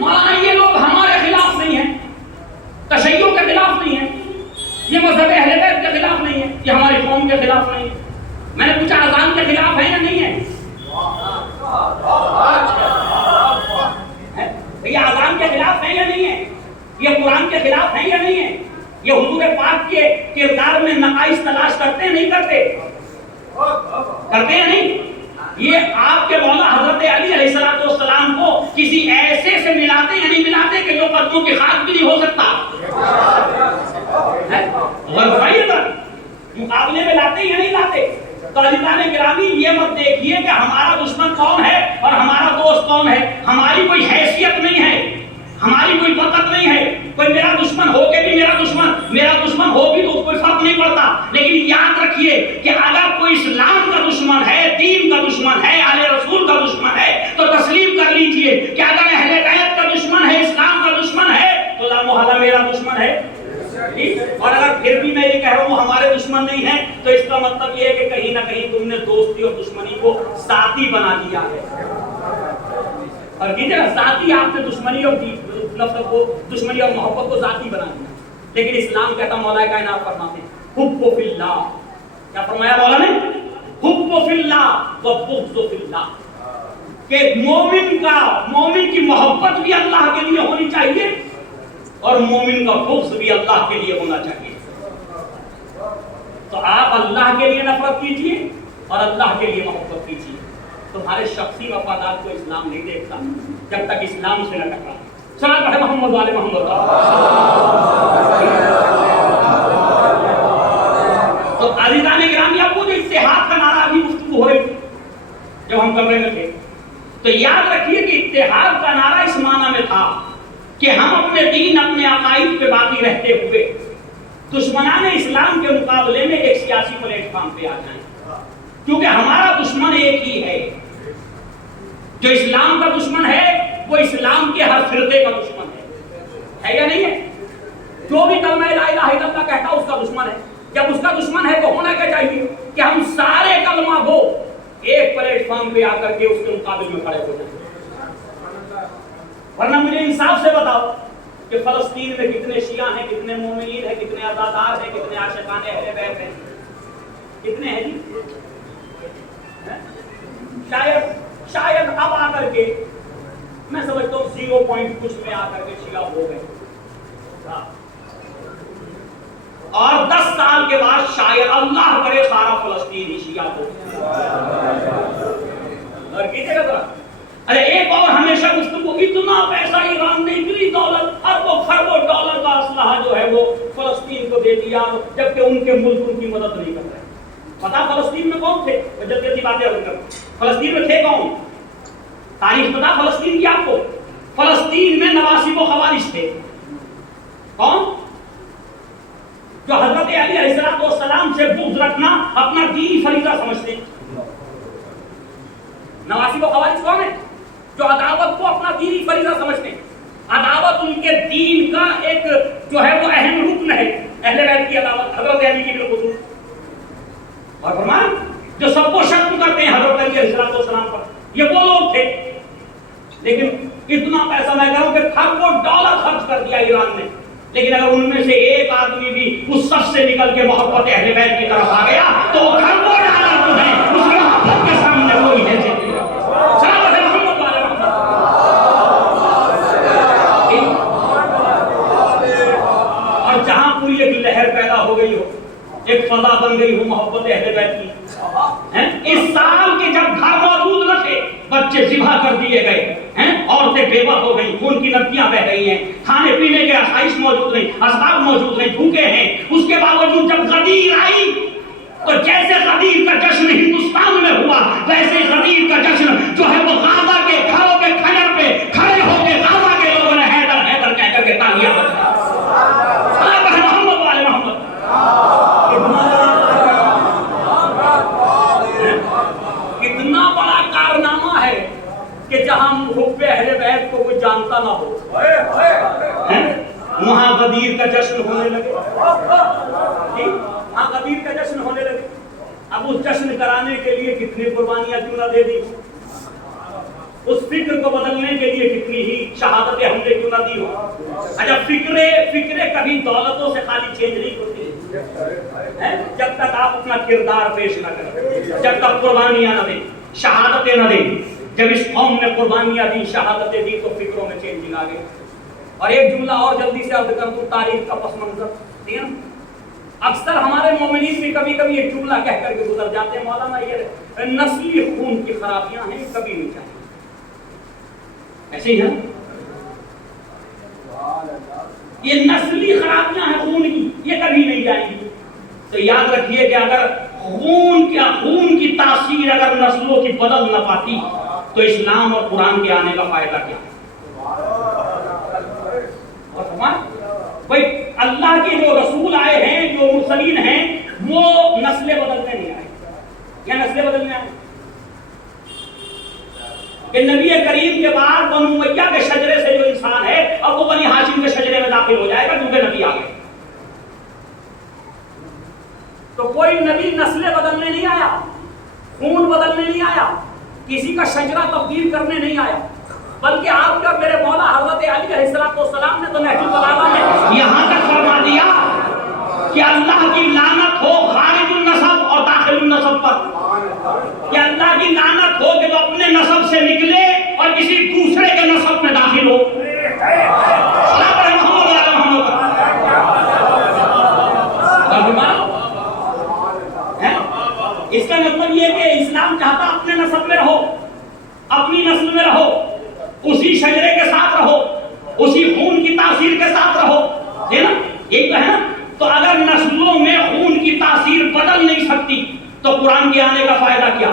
مولانا یہ لوگ ہمارے خلاف نہیں ہیں، تشیع کے خلاف نہیں ہیں، یہ مذہب اہل بیت کے خلاف نہیں ہے، یہ ہماری قوم کے خلاف نہیں ہے۔ میں نے پوچھا اذان کے خلاف ہے یا نہیں ہے؟ یہ اذان کے خلاف ہے یا نہیں ہے؟ یہ قرآن کے خلاف ہے یا نہیں ہے؟ یہ حضور پاک کے کردار میں نقائص تلاش کرتے ہیں نہیں کرتے؟ کرتے ہیں نہیں؟ یہ آپ کے مولا حضرت علی علیہ السلام کو کسی ایسے سے ملاتے یا نہیں ملاتے کہ جو قدموں کی خاک بھی نہیں ہو سکتا؟ مقابلے میں لاتے یا نہیں لاتے؟ تو عزیزان گرامی یہ مت دیکھیے کہ ہمارا دشمن کون ہے اور ہمارا دوست کون ہے۔ ہماری کوئی حیثیت نہیں ہے، ہماری کوئی وقت نہیں ہے۔ کوئی میرا دشمن ہو کے بھی میرا دشمن ہو بھی تو کوئی فرق نہیں پڑتا، لیکن یاد رکھیے کہ اگر کوئی اسلام کا دشمن ہے، دین کا دشمن ہے، اہل رسول کا دشمن ہے تو تسلیم کر لیجئے کہ اگر اہل بیت کا دشمن ہے، اسلام کا دشمن ہے تو لا محالہ میرا دشمن ہے۔ اور اگر پھر بھی میں یہ کہہ رہا ہوں ہمارے دشمن دشمن نہیں ہیں تو اس کا مطلب یہ ہے کہ کہیں نہ کہیں تم نے دوستی اور دشمنی کو ذاتی بنا دیا ہے. اور کہتے ہیں ذاتی آپ نے دشمنی اور نفرت کو دشمنی اور محبت کو ذاتی بنا دیا. لیکن اسلام کہتا مولا کائنات فرماتے ہیں حب فی اللہ. کیا فرمایا مولا نے؟ حب فی اللہ و بغض فی اللہ. کہ مومن کی محبت بھی اللہ کے لیے ہونی چاہیے اور مومن کا بغض بھی اللہ کے لیے ہونا چاہیے. تو آپ اللہ کے لیے نفرت کیجیے اور اللہ کے لیے محبت کیجیے. تمہارے شخصی مفادات کو اسلام نہیں دیکھتا جب تک اسلام سے نہ ٹکرائے. صلی اللہ محمد والے محمد. تو عزیزان گرامی اب وہ جو اتحاد کا نعرہ ابھی گفتگو ہو رہی تھی جب ہم کمرے میں تھے تو یاد رکھیے کہ اتحاد کا نعرہ اس معنی میں تھا کہ ہم اپنے دین اپنے عقائد پہ باقی رہتے ہوئے دشمنان اسلام کے مقابلے میں ایک سیاسی پلیٹ فارم پہ آ جائیں. کیونکہ ہمارا دشمن ایک ہی ہے. جو اسلام کا دشمن ہے وہ اسلام کے ہر فرقے کا دشمن ہے یا نہیں ہے؟ جو بھی کلمہ لا الہ الا اللہ کہتا اس کا دشمن ہے. جب اس کا دشمن ہے تو ہونا کیا چاہیے کہ ہم سارے کلمہ گو ایک پلیٹ فارم پہ آ کر کے اس کے مقابل میں کھڑے ہو جائیں. ورنہ مجھے انصاف سے بتاؤ کہ فلسطین میں کتنے شیعہ ہیں, کتنے مومنین ہیں, کتنے عزادار ہیں, کتنے عاشقان اہل بیت ہیں, کتنے ہیں جی؟ شاید اب آ کر کے میں سمجھتا ہوں 0 پوائنٹ کچھ میں آ کر کے شیعہ ہو گئے اور 10 سال کے بعد شاید اللہ کرے سارا فلسطین ہی شیعہ ہو. اور کیجیے گا ذرا ارے ایک اور ہمیشہ گفتگو اتنا پیسہ ایران نے اتنی دولت اربوں خربوں ڈالر کا اسلحہ جو ہے وہ فلسطین کو دے دیا جبکہ ان کے ملک ان کی مدد نہیں کر رہے. پتا فلسطین میں کون تھے؟ جلدی جلدی باتیں کر فلسطین میں تھے کون؟ تاریخ پتا فلسطین کی آپ کو؟ فلسطین میں نواصب و خوارج تھے. کون؟ جو حضرت علی علیہ السلام سے بغض رکھنا اپنا دینی فریضہ سمجھتے ہیں. نواصب و خوارج کون ہے؟ جو عداوت کو اپنا دینی فریضہ سمجھتے ہیں. عداوت ان کے دین کا ایک جو ہے وہ اہم رکن ہے. اہل بیت کی عداوت حضرت علی کی بالخصوص. اور فرمان جو سب کو شک کرتے ہیں حضرت علی علیہ السلام پر, یہ وہ لوگ تھے. لیکن اتنا پیسہ میں کہوں کہ خربوں ڈالر خرچ کر دیا ایران نے, لیکن اگر ان میں سے ایک آدمی بھی اس صف سے نکل کے محبت اہل بیت کی طرف آ گیا تو وہ خربوں ڈالر جو ہے اس محبت کے سامنے کوئی حیثیت نہیں رکھتا. اور جہاں پوری ایک لہر پیدا ہو گئی ہو, ایک فضا بن گئی ہو محبت اہل بیت کی, اس سال کے جب گھر موجود نہ تھے بچے ذبح کر دیے گئے, عورتیں بیوہ ہو گئی, خون کی نبیاں بہ گئی ہیں, کھانے پینے کے آسائش موجود نہیں, اسباب موجود نہیں, بھوکے ہیں. اس کے باوجود جب غدیر آئی تو جیسے غدیر کا جشن ہندوستان میں ہوا ویسے غدیر کا جشن جو ہے وہ غازہ کے گھروں کے کھنڈر پہ کھڑے ہو کے غازہ کے لوگوں نے حیدر حیدر کہہ کر کے تالیاں بجائیں. محمد والے محمد کتنا بڑا کارنامہ ہے کہ جہاں حب اہل بیت کو کوئی جانتا نہ ہو وہاں غدیر کا جشن ہونے لگے. وہاں غدیر کا جشن ہونے لگے. اب اس جشن کرانے کے لیے کتنی قربانیاں کیوں نہ دے دی, اس فکر کو بدلنے کے لیے کتنی ہی شہادتیں ہم نے کیوں نہ دی ہو. اچھا فکریں کبھی دولتوں سے خالی چینج نہیں ہوتی جب تک آپ اپنا کردار پیش نہ کریں, جب تک قربانیاں نہ دیں, شہادتیں نہ دیں. جب اس قوم نے قربانیاں دی, شہادتیں دی تو فکروں میں چینجنگ آ گئی. اور ایک جملہ اور جلدی سے عرض کر دوں, تاریخ کا پس منظر. اکثر ہمارے مومنین بھی کبھی کبھی ایک جملہ کہہ کر کے گزر جاتے ہیں, مولانا یہ نسلی خون کی خرابیاں ہیں, کبھی نہیں چاہیے. ایسے ہی ہے, یہ نسلی خرابیاں ہیں خون کی, یہ کبھی نہیں جائیں گی. تو یاد رکھیے کہ اگر خون کی تاثیر اگر نسلوں کی بدل نہ پاتی تو اسلام اور قرآن کے آنے کا فائدہ کیا؟ بھائی اللہ کے جو رسول آئے ہیں, جو مرسلین ہیں, وہ نسلیں بدلنے نہیں آئے. یا نسلیں بدلنے آئے کہ نبی کریم کے بعد بنو امیہ کے شجرے سے جو انسان ہے اب وہ بنی ہاشم کے شجرے میں داخل ہو جائے گا کیونکہ نبی آ گئے. تو کوئی نبی نسلیں بدلنے نہیں آیا، خون بدلنے نہیں آیا، کسی کا شجرہ تبدیل کرنے نہیں آیا، بلکہ آپ کا میرے مولا حضرت علی علیہ السلام نے تو نہج البلاغہ میں یہاں تک فرما دیا کہ اللہ کی لعنت ہو خارج النسب اور داخل النسب پر، کہ اللہ کی لعنت ہو کہ جو اپنے نسب سے نکلے اور کسی دوسرے کے نسب میں داخل ہو۔ اس کا مطلب یہ کہ اسلام چاہتا اپنے نسب میں رہو، اپنی نسل میں رہو، اسی شجرے کے ساتھ رہو، اسی خون کی تاثیر کے ساتھ رہو، ہے نا؟ یہی تو ہے نا؟ تو اگر نسلوں میں خون کی تاثیر بدل نہیں سکتی تو قرآن کے آنے کا فائدہ کیا،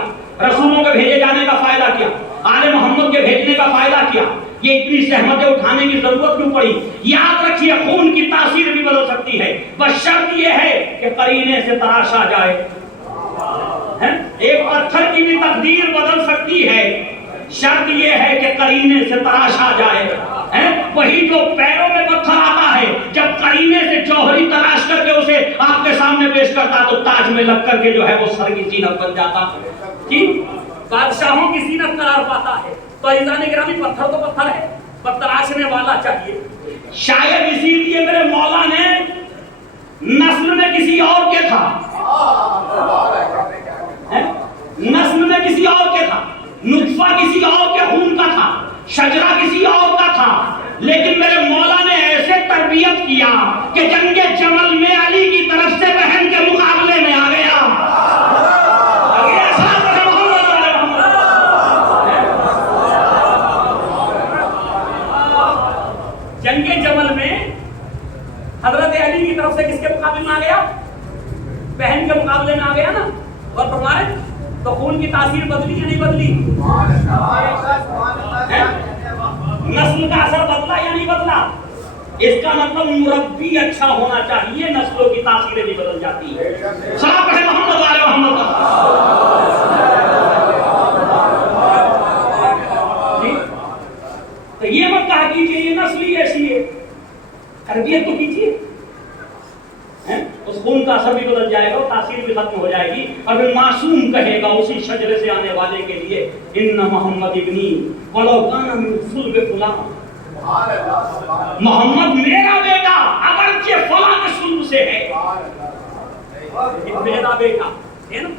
رسولوں کے بھیجے جانے کا فائدہ کیا، آل محمد کے بھیجنے کا فائدہ کیا، یہ اتنی زحمتیں اٹھانے کی ضرورت کیوں پڑی؟ یاد رکھیے خون کی تاثیر بھی بدل سکتی ہے، بس شرط یہ ہے کہ قرینے سے تراشا جائے۔ ایک پتھر کی بھی تقدیر بدل سکتی ہے، شرط یہ ہے کہ قرینے سے تراشا جائے۔ وہی جو پیروں میں پتھر آتا ہے جب قرینے سے جوہری تلاش کر کے اسے آپ کے سامنے پیش کرتا تو تاج میں لگ کر کے جو ہے وہ سر کی زینت بن جاتا، ٹھیک، بادشاہوں کی زینت قرار پاتا ہے۔ تو عزیزان گرامی پتھر تو پتھر ہے، پر تراشنے والا چاہیے۔ شاید اسی لیے میرے مولا نے نسل میں کسی اور کے تھا، نسل میں کسی اور کے تھا، نطفہ کسی اور کے خون کا تھا، شجرہ کسی اور کا تھا، لیکن میرے مولا نے ایسے تربیت کیا کہ جنگ جمل میں علی کی طرف سے بہن کے مقابلے میں آ گیا۔ جنگ جمل میں حضرت علی کی طرف سے کس کے مقابلے میں آ گیا؟ بہن کے مقابلے میں آ گیا نا۔ اور فرمائے تو خون کی تاثیر بدلی یا نہیں بدلی؟ نسل کا اثر بدلا یا نہیں بدلا؟ اس کا مطلب مربی اچھا ہونا چاہیے، نسلوں کی تاثیریں بھی بدل جاتی ہیں۔ صلاۃ پڑھیں محمد وعلی محمد۔ تو یہ مت کہا کیجیے یہ نسل ہی ایسی ہے، تربیت تو کیجیے، اس خون کا اثر بھی بدل جائے گا، تاثیر بھی ختم ہو جائے گی، اور پھر معصوم کہے گا اسی شجرے سے آنے والے کے لیے ان محمد ابنی ولو کان من صلب فلان، محمد میرا بیٹا اگرچہ فلاں کے صلب سے ہے، میرا بیٹا ہے نا۔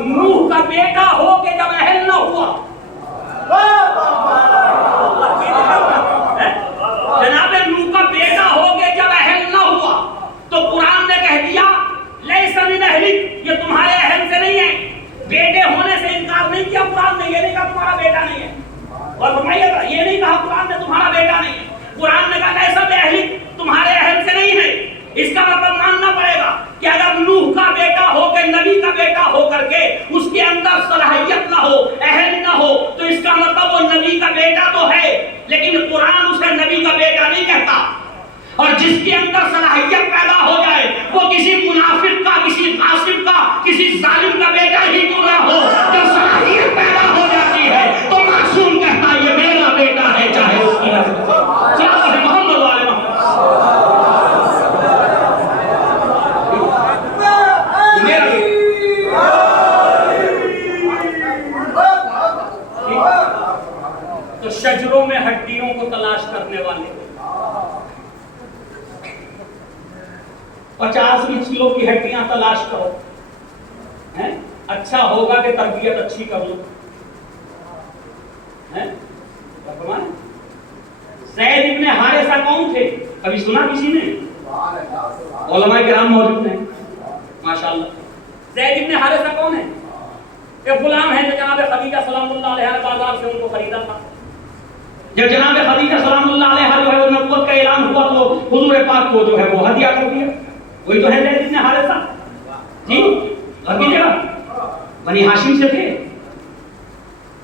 نوح کا بیٹا ہو کے جب اہل نہ ہوا، جناب نوح کا بیٹا ہو کے جب اہل نہ ہوا تو قرآن نے کہہ دیا لیس من اہلک، یہ تمہارے اہل سے نہیں ہے۔ بیٹے ہونے سے انکار نہیں کیا قرآن نے، یہ نہیں کہا تمہارا بیٹا نہیں ہے، اور فرمائیے یہ نہیں کہا قرآن نے تمہارا بیٹا نہیں ہے، قرآن نے کہا لیس من اہلک، تمہارے اہل سے نہیں ہے۔ اس کا مطلب ماننا پڑے گا کہ اگر نوح کا بیٹا ہو کے نبی کا بیٹا ہو کر کے اس کے اندر صلاحیت نہ ہو، اہل نہ ہو، تو اس کا مطلب وہ نبی کا بیٹا تو ہے لیکن قرآن اسے نبی کا بیٹا نہیں کہتا۔ اور جس کے اندر صلاحیت پیدا ہو جائے وہ کسی منافق کا، کسی غاصب کا، کسی ظالم کا بیٹا ہی کیوں نہ ہو، جب صلاحیت پیدا ہو جاتی ہے تو معصوم کہتا یہ میرا بیٹا ہے، چاہے اس کی نسل محمد والے محمد۔ تو شجروں میں ہڈیوں کو تلاش کرنے والے 50 کلو کی ہڈیاں تلاش کرو، اچھا ہوگا کہ تربیت اچھی کر لو۔ زید ابن حارثہ کون تھے؟ کبھی سنا کسی نے؟ علماء کرام موجود ہیں ماشاءاللہ۔ زید ابن حارثہ کون ہے؟ ایک غلام ہے جو جناب خدیجہ سلام اللہ علیہا نے بازار سے ان کو خریدا تھا۔ جب جناب خدیجہ سلام اللہ علیہا جو ہے وہ نبوت کا اعلان ہوا تو حضور پاک کو جو ہے وہ ہدیہ کر دیا۔ وہی تو ہے زید ابن حارثہ جی، گھر کی جگہ بنی ہاشم سے تھے،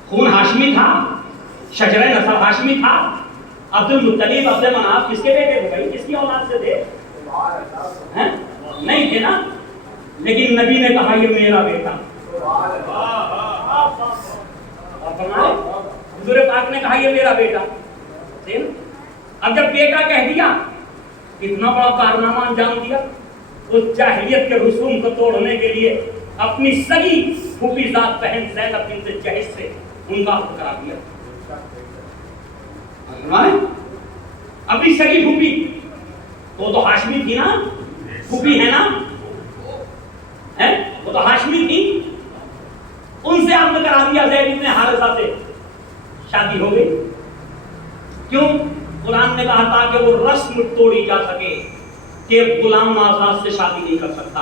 خون ہاشمی تھا، شجرہ نسب ہاشمی تھا۔ عبد المطلب عبد مناف کس کے بیٹے تھے بھائی؟ کس کی اولاد سے تھے؟ نہیں تھے نا، لیکن نبی نے کہا یہ میرا بیٹا۔ حضور پاک نے کہا یہ میرا بیٹا۔ اب جب بیٹا کہہ دیا، اتنا بڑا کارنامہ انجام دیا، اس جاہلیت کے رسوم کو توڑنے کے لیے اپنی سگی پھوپھی ذات بہن زینب بنت جہش سے نکاح کرا دیا. اپنی سگی پھوپھی تو ہاشمی تھی نا, پھوپھی ہے نا, وہ تو ہاشمی تھی, ان سے آپ نے کرا دیا. زید بن حارثہ سے شادی ہو گئی. کیوں؟ قرآن نے کہا تھا کہ وہ رسم توڑی جا سکے کہ غلام آزاد سے شادی نہیں کر سکتا.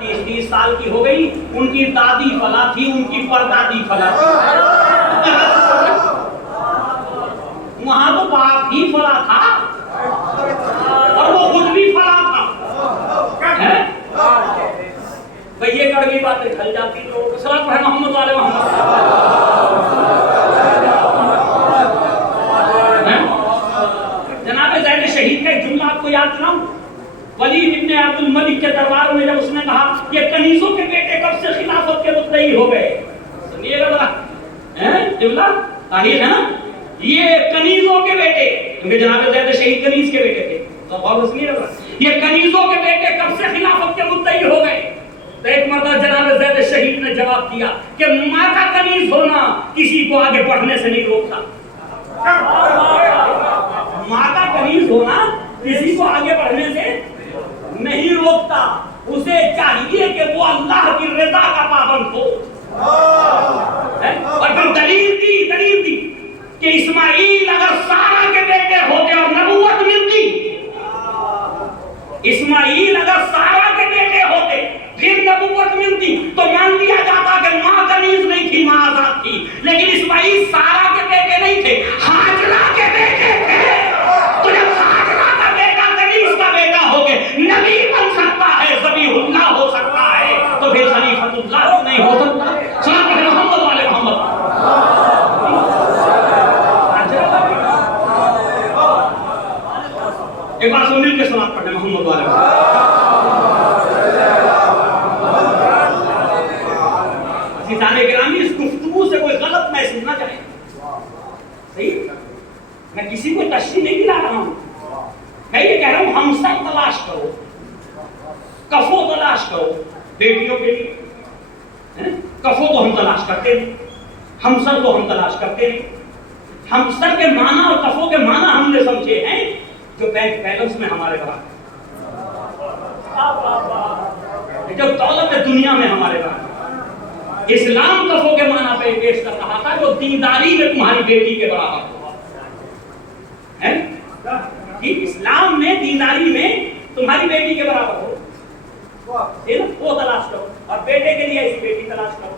30 سال کی ہو گئی, ان کی دادی فلاں تھی, ان کی پردادی فلاں تھی. وہاں تو باپ ہی فلاں تھا اور وہ خود بھی فلاں تھا. بھئی یہ کڑوی باتیں کھل جاتی لوگوں کو. صلاۃ پڑھیں محمد والے محمد. جناب زید شہید کا ایک جملہ آپ کو یاد سناؤں. ولید ابن عبد الملک کے دربار میں جب اس نے کہا یہ کنیزوں کے بیٹے کب سے خلافت کے مدعی ہو گئے, سنیے گا ذرا جملہ تاریخ ہے نا, یہ کنیزوں کے بیٹے, کیونکہ جناب زید شہید کنیز کے بیٹے تھے, تو غور سنیے گا, یہ کنیزوں کے بیٹے کب سے خلافت کے مدعی ہو گئے. تو ایک مرتبہ جناب زید شہید نے جواب دیا کہ ماں کا کنیز ہونا کسی کو آگے بڑھنے سے نہیں روکتا. ماں کا کنیز ہونا کسی کو آگے بڑھنے سے نہیں روکتا. اسے چاہیے کہ وہ اللہ کی رضا کا پابند ہو. اور پھر دلیل دی کہ اسماعیل اگر سارا کے بیٹے ہوتے اور نبوت ملتی, اسماعیل اگر سارا کے بیٹے ہوتے پھر نبوت ملتی تو مان لیا جاتا کہ ماں کنیز نہیں تھی, ماں آزاد تھی. لیکن اسماعیل سارا کے بیٹے نہیں تھے, ہاجرہ کے بیٹے تھے. تو جب ہاجرہ کا بیٹا کنیز کا بیٹا ہو کے نبی بن سکتا ہے, ذبیح اللہ ہو سکتا ہے, تو پھر خلیفۃ اللہ نہیں ہو سکتا. صلاۃ پڑھیں محمد والے محمد. ایک بار سن مل کے صلاۃ پڑھیں محمد والے محمد. عزیزان گرامی, اس گفتگو سے کوئی غلط محسوس نہ کریں. صحیح, میں کسی کو تشریح نہیں دلا رہا ہوں, میں یہ کہہ رہا ہوں ہمسر تلاش کرو, کفو تلاش کرو بیٹیوں کے لیے. کفو تو ہم تلاش کرتے ہیں, ہمسر تو ہم تلاش کرتے ہیں. ہمسر کے معنی اور کفو کے معنی ہم نے سمجھے ہیں جو بینک بیلنس میں ہمارے پاس, جو دولت دنیا میں ہمارے پاس. اسلام کفو کے معنی پہ پیش کر رہا تھا جو دینداری میں تمہاری بیٹی کے برابر ہو. اسلام میں دینداری میں تمہاری بیٹی کے برابر ہو, وہ تلاش کرو. اور بیٹے کے لیے ایسی بیٹی تلاش کرو.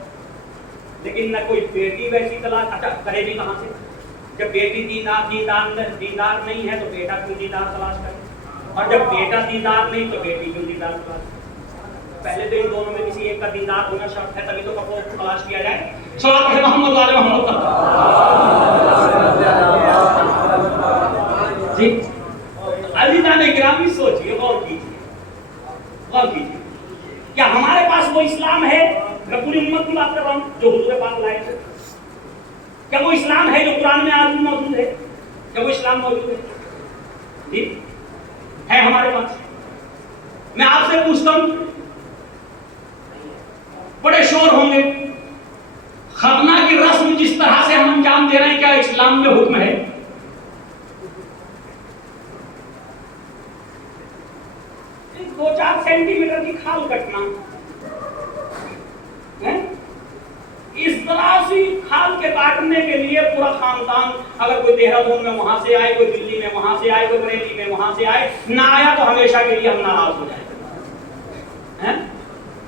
لیکن نہ کوئی بیٹی ویسی تلاش, اچھا کرے بھی کہاں سے؟ جب بیٹی دیندار نہیں ہے تو بیٹا کیوں دیندار تلاش کرے, اور جب بیٹا دیندار نہیں تو بیٹی کیوں دیندار تلاش کرے؟ پہلے تو ان دونوں میں کسی ایک کا دیندار ہونا شرط ہے, تبھی تو کفو تلاش کیا جائے. صلاۃ پڑھیں محمد والے محمد. جی عزیزان گرامی, سوچئے, غور کیجیے, کیا ہمارے پاس وہ اسلام ہے, میں پوری امت کی بات کر رہا ہوں, جو حضور پاک لائے تھے؟ کیا وہ اسلام ہے جو قرآن میں آج بھی موجود ہے؟ کیا وہ اسلام موجود ہے؟ جی ہے ہمارے پاس. میں آپ سے پوچھتا ہوں, بڑے شور ہوں گے, ختنہ کی رسم جس طرح سے ہم انجام دے رہے ہیں کیا اسلام میں حکم ہے؟ 2-4 سینٹی میٹر کی کھال کٹنا, اس طرح سے کھال کے کاٹنے کے لیے پورا خاندان, اگر کوئی دہرادون میں وہاں سے آئے, کوئی دلی میں وہاں سے آئے, کوئی بریلی میں وہاں سے آئے, نہ آیا تو ہمیشہ کے لیے ہم ناراض ہو جائیں.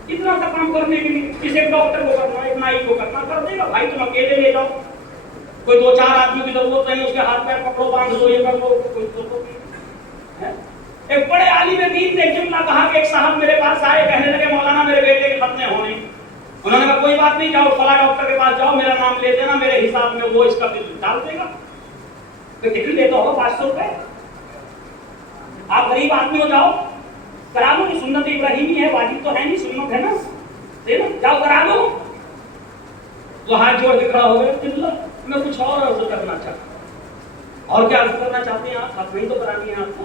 اتنا سا کام کرنے کے لیے کسی ڈاکٹر کو کرنا, ایک نائی کو کرنا, کر دے گا بھائی, تم اکیلے لے جاؤ, کوئی 2-4 آدمی کی ضرورت نہیں, اس کے ہاتھ پیر پکڑو, باندھ دو, یہ کر دو, کوئی ضرورت نہیں. ایک بڑے عالم دین نے جملہ کہا کہ ایک صاحب میرے پاس آئے, کہنے لگے مولانا میرے بیٹے کے ختنے ہونے. انہوں نے کہا کوئی بات نہیں, جاؤ فلاں ڈاکٹر کے پاس جاؤ, میرا نام لے دینا, میرے حساب میں وہ اس کا بل ڈال دے گا. ٹکٹ لیتا ہوگا 500 روپے, آپ غریب آدمی ہو, جاؤ کرا دو. سنت ابراہیمی ہے, واجب تو ہے نہیں, سنت ہے نا, جاؤ کرا دو. وہ ہاتھ جوڑ کے کھڑا ہو گیا, میں کچھ اور عرض کرنا چاہتا ہوں. اور کیا عرض کرنا چاہتے ہیں آپ؟ ختم ہی تو کرانی ہے آپ کو.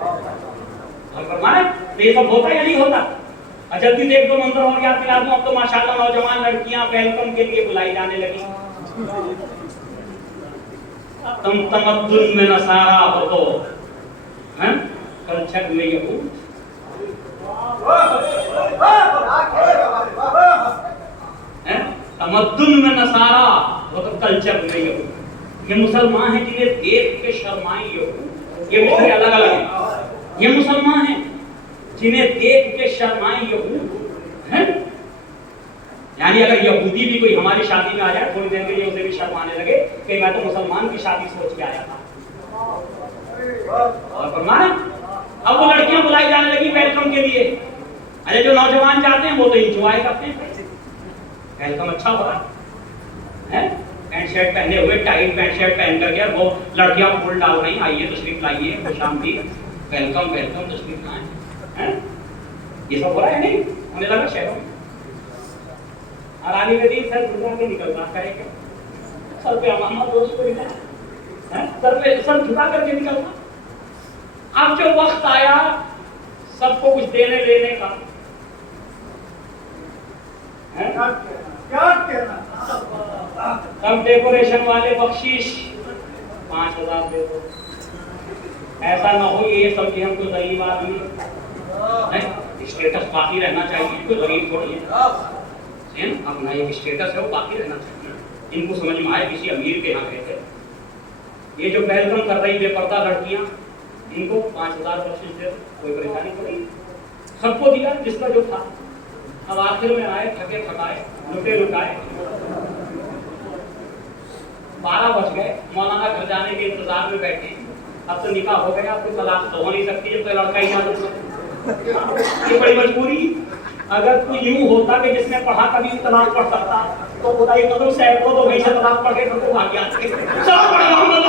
اور فرمایا تو یہ سب ہوتا یا نہیں ہوتا؟ جلدی سے ایک دو منظر اور یاد دلا دوں. اب تو ماشاءاللہ نوجوان لڑکیاں ویلکم کے لیے بلائی جانے لگی. تم تمدن میں نصارا ہو تو کلچر میں یہود. تمدن میں نصارا ہو تو کلچر میں یہود. یہ مسلمان ہیں جنہیں دیکھ کے شرمائیں یہود. یہ مصری الگ الگ ہیں. یہ مسلمان ہیں جنہیں دیکھ کے شرمائیں یہود ہیں. یعنی اگر یہودی بھی کوئی ہماری شادی میں آ جائے تھوڑی دیر کے لیے اسے بھی شرمانے لگے کہ میں تو مسلمان کی شادی سوچ کے آیا تھا. اور فرمانا اب وہ لڑکیاں بلائی جانے لگی ویلکم کے لیے. ارے جو نوجوان جاتے ہیں وہ تو انجوائے کرتے ہیں. ویلکم اچھا ہو رہا ہے, پینٹ شرٹ پہنے ہوئے ٹائٹ پینٹ شرٹ پہن کر کے وہ لڑکیاں پھول ڈال رہی ہیں, آئیے تشریف لائیے, خوش آمدید, ویلکم ویلکم, تشریف لائیں. یہ سب ہو رہا ہے نہیں ہونے لگا شہروں میں. اور علی ندیم سر جھکا کے نکلتا کرے کیا, سر پہ امامہ دوست کو نکلا, سر پہ سر جھکا کر کے نکلتا. اب جو وقت آیا سب کو کچھ دینے لینے کا, سب ڈیکوریشن والے بخشش 5000 دے دو. ایسا نہ ہو یہ سمجھے ہم کوئی غریب آدمی, اسٹیٹس باقی رہنا چاہیے, کوئی غریب تھوڑی ہے, اپنا ایک اسٹیٹس ہے وہ باقی رہنا چاہیے. ان کو سمجھ میں آئے کسی امیر کے یہاں گئے تھے, یہ جو ویلکم کر رہی بے پردہ لڑکیاں ان کو 5000 بخشش دے, کوئی پریشانی تھوڑی, سب کو دیا جس کا جو تھا. اب آخر میں آئے تھکے تھکائے لٹے لٹائے, 12 بج گئے, مولانا گھر جانے کے انتظار میں بیٹھے. اب تو نکاح ہو گیا, اب تو طلاق تو ہو نہیں سکتی جب تو لڑکا ہی نہ. یہ بڑی مجبوری. اگر تو یوں ہوتا کہ جس نے پڑھا کبھی طلاق پڑھ سکتا تو خدائی قدم سے کو تو وہیں سے طلاق پڑھ کے گھر کو بھاگ جاتے. سب پڑھے محمد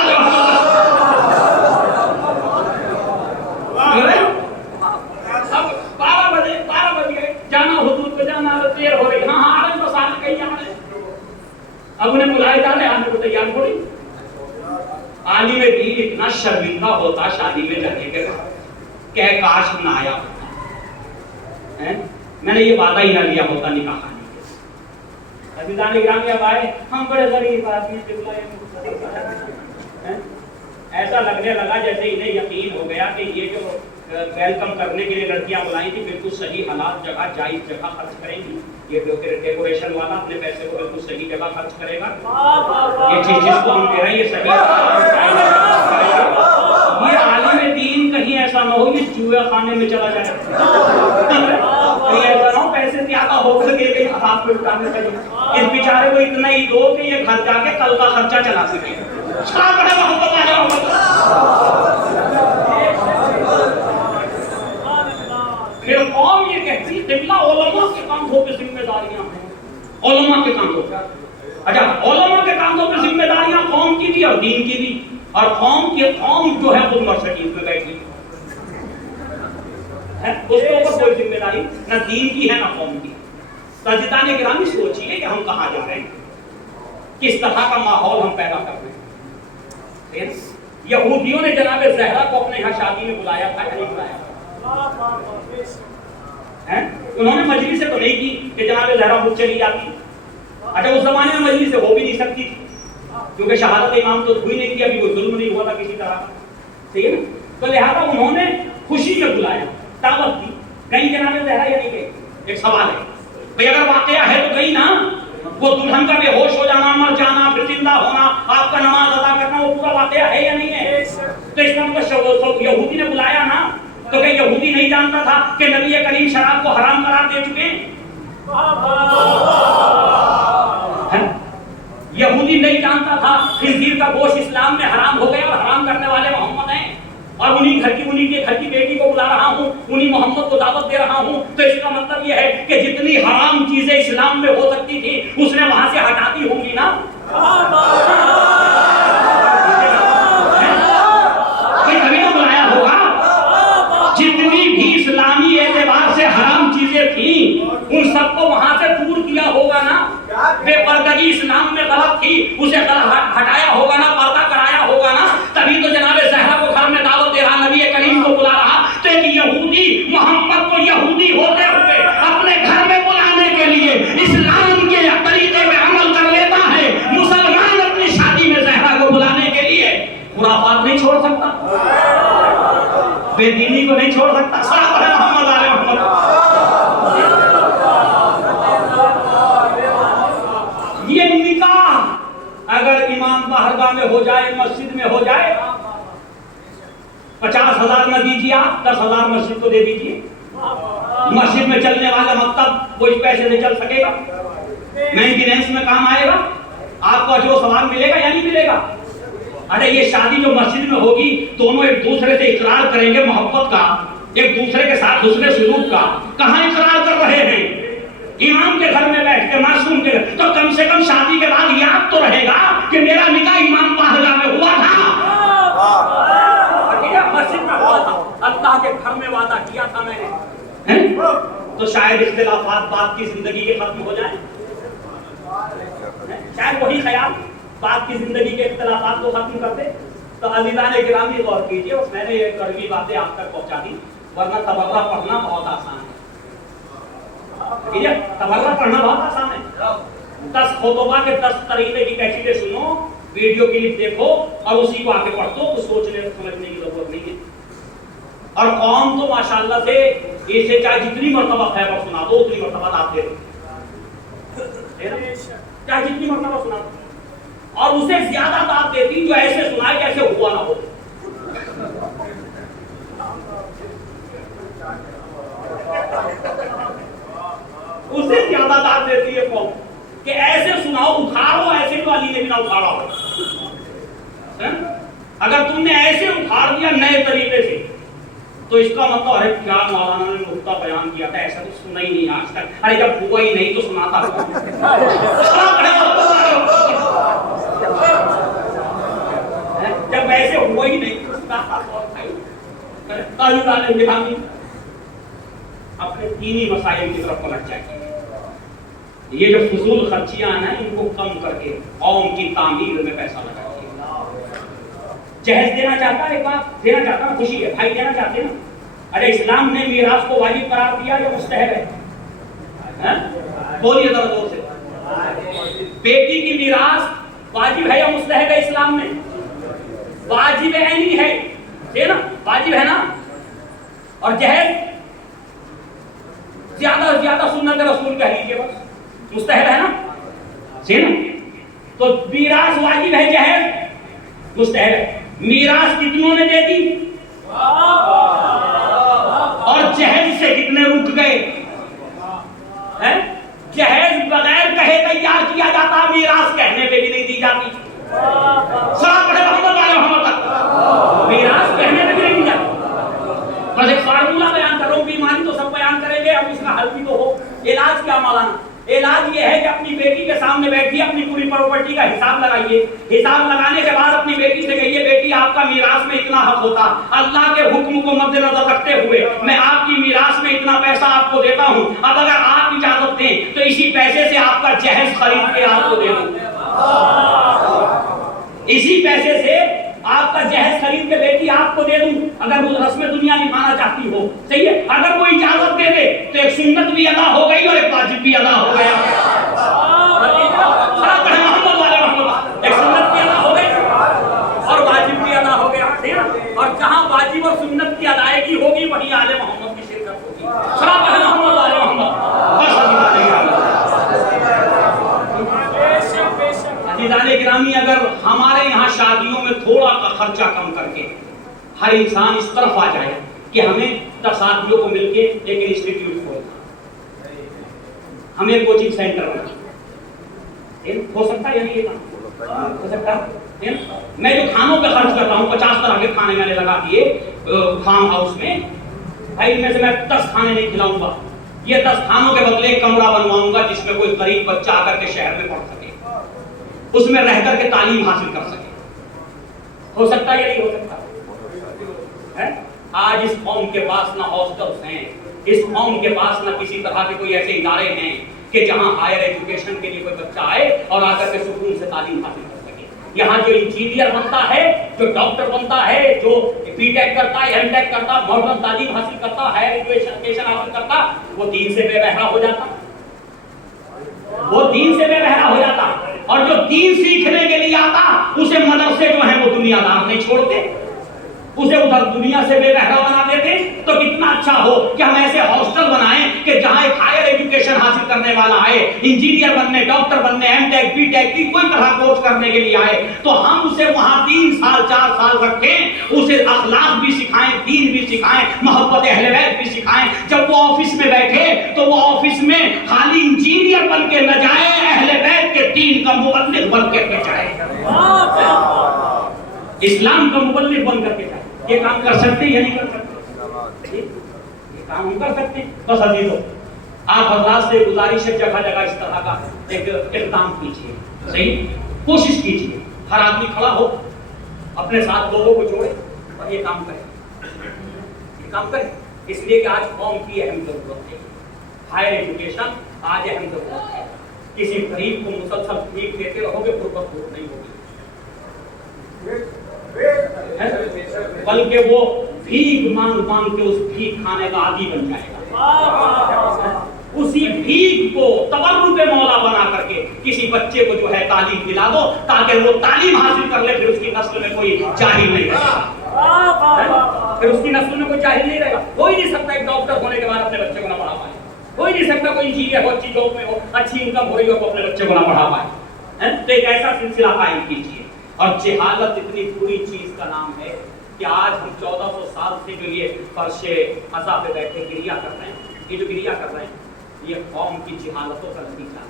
اب 12 بج گئے, جانا حدود پہ جانا, دیر ہو رہی. ہاں آ رہے ہیں, بس آنے کہیں جا رہے. اب انہیں بلائے جا رہے, آنے کو تیار تھوڑی. عالم دین اتنا شرمندہ ہوتا شادی میں جانے کے بعد کہ کاش نہ آیا ہوتا, میں نے یہ وعدہ ہی نہ لیا ہوتا نکاح خانے کے. عزیزان گرامی اب آئے, ہم بڑے غریب آدمی سے بلائے. ایسا لگنے لگا جیسے انہیں یقین ہو گیا کہ یہ جو ویلکم کرنے کے لیے لڑکیاں بلائی تھی بالکل صحیح حالات جگہ جائز جگہ خرچ کریں گی. یہ ڈیکوریشن والا اپنے پیسے کو بالکل صحیح جگہ خرچ کرے گا. یہ چیز جس کو ہم کہہ رہے ہیں یہ صحیح. یہ عالم دین کہیں ایسا نہ ہو یہ جوئے خانے میں چلا جائے, کہیں ایسا نہ ہو پیسے زیادہ ہو کر کے کہیں ہاتھ میں اٹھانے چاہیے. اس بیچارے کو اتنا ہی دو کہ یہ گھر جا کے کل کا خرچہ چلا سکے. پھر قوم یہ کہتی قبلہ علماء کے کاندھوں پہ ذمہ داریاں ہیں, علماء کے کاندھوں پہ. اچھا علماء کے کاندھوں پہ ذمہ داریاں قوم کی بھی اور دین کی بھی, اور قوم جو ہے خود مرسڈیز میں بیٹھی ہے, اس کے اوپر کوئی ذمہ داری نہ دین کی ہے نہ قوم کی. سجدان گرامی سوچیے کہ ہم کہاں جا رہے ہیں, کس طرح کا ماحول ہم پیدا کر رہے ہیں. یہودیوں نے جناب زہرا کو اپنے یہاں شادی میں بلایا تھا یا نہیں بلایا؟ انہوں نے مجلس سے تو نہیں کی کہ جناب زہرا خود چلی جاتی. اچھا اس زمانے میں مجلس سے ہو بھی نہیں سکتی تھی کیونکہ شہادت امام تو ہوئی نہیں تھی, ابھی کوئی ظلم نہیں ہوا تھا کسی طرح کا, صحیح ہے نا. تو لہٰذا انہوں نے خوشی میں بلایا, دعوت دی. کہیں جناب زہرا یا نہیں گئی؟ ایک سوال ہے بھئی, اگر واقعہ ہے تو گئی نا. وہ دلہن کا بے ہوش ہو جانا, مر جانا, پھر زندہ ہونا, آپ کا نماز ادا کرنا, وہ پورا واقعہ ہے یا نہیں ہے؟ تو اس کا یہودی نے بلایا نا, تو کہ یہودی نہیں جانتا تھا کہ نبی کریم شراب کو حرام قرار دے چکے ہیں؟ یہودی نہیں جانتا تھا خنزیر کا گوشت اسلام میں حرام ہو گیا اور حرام کرنے والے محمد ہیں, اور انہی کے گھر کی بیٹی کو بلا رہا ہوں, انہی محمد کو دعوت دے رہا ہوں. تو اس کا مطلب یہ ہے کہ جتنی حرام چیزیں اسلام میں ہو سکتی تھی اس نے وہاں سے ہٹا دی ہوں گی نا. کبھی تو بلایا ہوگا. جتنی بھی اسلامی اعتبار سے حرام چیزیں تھیں ان سب کو وہاں سے دور کیا ہوگا نا. بے پردگی اسلام میں غلط تھی, اسے ہٹایا ہوگا نا, پردہ کرایا ہوگا نا. تبھی تو جناب زہرا کو گھر میں دعوت دے رہا, نبی کریم کو بلا رہا بے دینی کو نہیں چھوڑ سکتا. صلی اللہ علیہ وسلم. یہ نکاح اگر امام باہرگاہ میں ہو جائے, مسجد میں ہو جائے, 50,000 نہ دیجیے آپ, 10,000 مسجد کو دے دیجیے. مسجد میں چلنے والا مکتب وہ اس پیسے سے چل سکے گا, مینٹیننس میں کام آئے گا, آپ کو اجر و ثواب ملے گا یا نہیں ملے گا؟ ارے یہ شادی جو مسجد میں ہوگی, دونوں ایک دوسرے سے اقرار کریں گے محبت کا, ایک دوسرے کے ساتھ حسن سلوک کا. کہاں اقرار کر رہے ہیں؟ امام کے گھر میں بیٹھ کے, معصوم کے گھر. تو کم سے کم شادی کے بعد یاد تو رہے گا کہ میرا نکاح امام باہرگاہ میں ہوا تھا, مسجد میں ہوا تھا, اللہ کے گھر میں وعدہ کیا تھا میں نے. تو شاید اختلافات بات کی زندگی کے ختم ہو جائیں, شاید وہی خیال بات کی زندگی کے اختلافات کو ختم کر دے. تو عزیزان گرامی غور کیجیے, میں نے یہ کڑوی باتیں آپ تک پہنچا دی, ورنہ تبرہ پڑھنا بہت آسان ہے. تبرہ پڑھنا بہت آسان ہے. 10 خطبہ کے 10 طریقے کی کیسٹیں سنو, ویڈیو کلپ دیکھو اور اسی کو آ کے پڑھ دو, کچھ سوچنے سمجھنے کی ضرورت نہیں ہے. اور قوم تو ماشاءاللہ سے اسے چاہے جتنی مرتبہ خیبر سنا دو اتنی مرتبہ داد دے دو, چاہے جتنی مرتبہ سنا دو, اور اسے زیادہ داد دیتی جو ایسے سنائے جیسے ہوا نہ ہو. اسے زیادہ داد دیتی ہے قوم کہ ایسے سناؤ, اکھاڑو ایسے تو علی نے بھی نہ اکھاڑا ہو. اگر تم نے ایسے اکھاڑ دیا نئے طریقے سے تو اس کا مطلب ارے کیا مولانا نے نقطہ بیان کیا تھا, ایسا تو سنا ہی نہیں آج تک. ارے جب ہوا ہی نہیں تو سناتا جب ایسے ہوا ہی نہیں تو سناتا. اپنے دینی مسائل کی طرف پلٹ جائے. یہ جو فضول خرچیاں ہیں ان کو کم کر کے قوم کی تعمیر میں پیسہ لگائیے. جہیز دینا چاہتا ہے, ایک بات دینا چاہتا ہوں, خوشی ہے بھائی دینا چاہتے ہیں نا. ارے اسلام نے میراث کو واجب قرار دیا یا مستحب ہے؟ بولیے ذرا زور سے. بیٹی کی میراث واجب ہے یا مستحب ہے اسلام میں؟ واجب عینی ہے نا, واجب ہے نا. اور جہیز زیادہ سے زیادہ سنت رسول کہہ لیجیے, بس مستحب ہے نا. تو میراث واجب ہے, جہیز مستحب ہے. میراث کتنوں نے دے دی اور جہیز سے کتنے رک گئے؟ جہیز بغیر کہے تیار کیا جاتا, میراث کہنے پہ بھی نہیں دی جاتی. میراث کہنے پہ بھی نہیں دی جاتی. بس ایک فارمولہ بیان کر رہا ہوں, بیماری تو سب بیان کریں گے, اب اس کا حل بھی تو ہو. علاج کیا مولانا؟ علاج یہ ہے کہ اپنی بیٹی کے سامنے بیٹھیے, اپنی پوری پراپرٹی کا حساب لگائیے. حساب لگانے کے بعد اپنی بیٹی سے کہیے, بیٹی آپ کا میراث میں اتنا حق ہوتا, اللہ کے حکم کو مد نظر رکھتے ہوئے میں آپ کی میراث میں اتنا پیسہ آپ کو دیتا ہوں. اب اگر آپ اجازت دیں تو اسی پیسے سے آپ کا جہیز خرید کے آپ کو دے دوں. اسی پیسے سے آپ کا جہیز خرید کے بیٹی آپ کو دے دوں, اگر وہ رسم دنیا نبھانا چاہتی ہو. صحیح ہے, اگر وہ اجازت دے دے تو ایک سنت بھی ادا ہو گئی اور ایک واجب بھی ادا ہو گیا. ایک سنت بھی ادا ہو گئی اور واجب بھی ادا ہو گیا. اور جہاں واجب اور سنت کی ادائیگی ہوگی وہیں آل محمد کی شرکت ہوگی. عزیزان گرامی, اگر ہمارے یہاں شادیوں میں تھوڑا خرچہ کم کر کے ہر انسان اس طرف آ جائے کہ ہمیں 10 ساتھیوں کو مل کے ایک انسٹیٹیوٹ کھولنا, ہمیں ایک کوچنگ سینٹر بنانا, ہو سکتا ہے یا نہیں؟ یہ کام ہو سکتا ہے. میں جو کھانوں پہ خرچ کرتا ہوں, 50 طرح کے کھانے میں نے لگا دیے فارم ہاؤس میں, بھائی ان میں سے میں 10 کھانے نہیں کھلاؤں گا. یہ 10 کھانوں کے بدلے ایک کمرہ بنواؤں گا جس میں کوئی غریب بچہ آ کر کے شہر میں پڑھ سکے, اس میں رہ کر کے تعلیم حاصل کر سکے. ہو سکتا ہے یا نہیں ہو سکتا؟ آج اس قوم کے پاس نہ ہاسٹلس ہیں, اس قوم کے پاس نہ کسی طرح کے کوئی ایسے ادارے ہیں کہ جہاں ہائر ایجوکیشن کے لیے کوئی بچہ آئے اور آ کر کے سکون سے تعلیم حاصل کر سکے. یہاں جو انجینئر بنتا ہے, جو ڈاکٹر بنتا ہے, جو بی ٹیک کرتا ہے, ایم ٹیک کرتا, ماڈرن تعلیم حاصل کرتا, ہائر ایجوکیشن حاصل کرتا, وہ دین سے بے بہرا ہو جاتا, وہ دین سے بے بہرا ہو جاتا. اور جو دین سیکھنے کے لیے آتا اسے مدرسے جو ہیں وہ دنیا دار نہیں چھوڑتے. اسے ادھر دنیا سے بے بہرا بنا دیتے تو کتنا اچھا ہو کہ ہم ایسے ہاسٹل بنائیں کہ جہاں ایک ہائر ایجوکیشن حاصل کرنے والا آئے، انجینئر بننے، ڈاکٹر بننے، ایم ٹیک، بی ٹیک کی کوئی طرح کورس کرنے کے لیے آئے تو ہم اسے وہاں 3 سال 4 سال رکھیں، اسے اخلاق بھی سکھائیں، دین بھی سکھائیں، محبت اہل بیت بھی سکھائیں. جب وہ آفس میں بیٹھے تو وہ آفس میں خالی انجینئر بن کے نہ جائے، اہل بیت کے دین کا مبلغ بن کے جائے، اسلام کا مبلغ بن کر کے جائے. یہ کام کر سکتے ہیں یا نہیں کر سکتے؟ یہ کام ہم کر سکتے ہیں. بس عزیزو، آپ حضرات سے گزارش ہے جگہ جگہ اس طرح کا ایک اقدام کیجیے، صحیح کوشش کیجیے، ہر آدمی کھڑا ہو، اپنے ساتھ لوگوں کو جوڑے اور یہ کام کرے، یہ کام کرے. اس لیے کہ آج قوم کی اہم ضرورت ہے، ہائر ایجوکیشن آج اہم ضرورت ہے. کسی غریب کو مسلسل بھیک دیتے رہو گے غربت دور نہیں ہوگی، بلکہ وہ بھیک مانگ مانگ کے اس بھیک کھانے کا عادی بن جائے گا. اسی بھیک کو تبرک مولا بنا کر کے کسی بچے کو جو ہے تعلیم دلا دو تاکہ وہ تعلیم حاصل کر لے، پھر اس کی نسل میں کوئی جاہل نہیں رہے گا، پھر اس کی نسل میں کوئی جاہل نہیں رہے گا. کوئی نہیں سکتا ایک ڈاکٹر ہونے کے بعد اپنے بچے کو نہ پڑھا پائے، کوئی نہیں سکتا کوئی انجینئر ہو، اچھی جاب میں ہو، اچھی انکم ہو رہی ہو تو اپنے بچے کو نہ پڑھا پائے. تو ایک ایسا سلسلہ قائم کیجیے. اور جہالت اتنی بری چیز کا نام ہے کہ آج ہم 1400 سال سے جو یہ فرش عزا پہ بیٹھے گریا کر رہے ہیں، یہ جو گریا کر رہے ہیں یہ قوم کی جہالتوں کا نتیجہ ہے.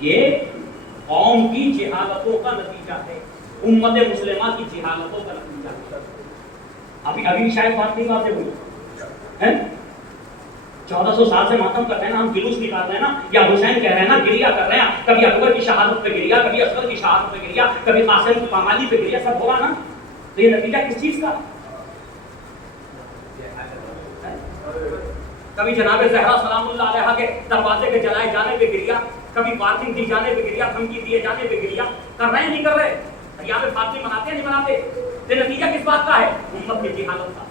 یہ قوم کی جہالتوں کا نتیجہ ہے، امت مسلمہ کی جہالتوں کا نتیجہ ہے. ابھی شاید بات نہیں باتیں ہوئی 1400 سال سے ماتم کر رہے ہیں نا، ہم جلوس نکال رہے ہیں نا، یا حسین کہہ رہے ہیں نا، گریا کر رہے ہیں. کبھی اکبر کی شہادت پہ گریا، کبھی اصغر کی شہادت پہ گریا، کبھی قاسم کی پامالی پہ گریا، سب ہوا نا. تو یہ نتیجہ کس چیز کا؟ کبھی جناب زہرا سلام اللہ علیہا کے دروازے کے جلائے جانے پہ گریا، کبھی پارکنگ دی جانے پہ گریا، دھمکی دیے جانے پہ گریا. کر رہے ہیں نہیں کر رہے؟ یہاں پہ فاطمی مناتے ہیں نہیں مناتے؟ یہ نتیجہ کس بات کا ہے؟ امت کی جہالت کا.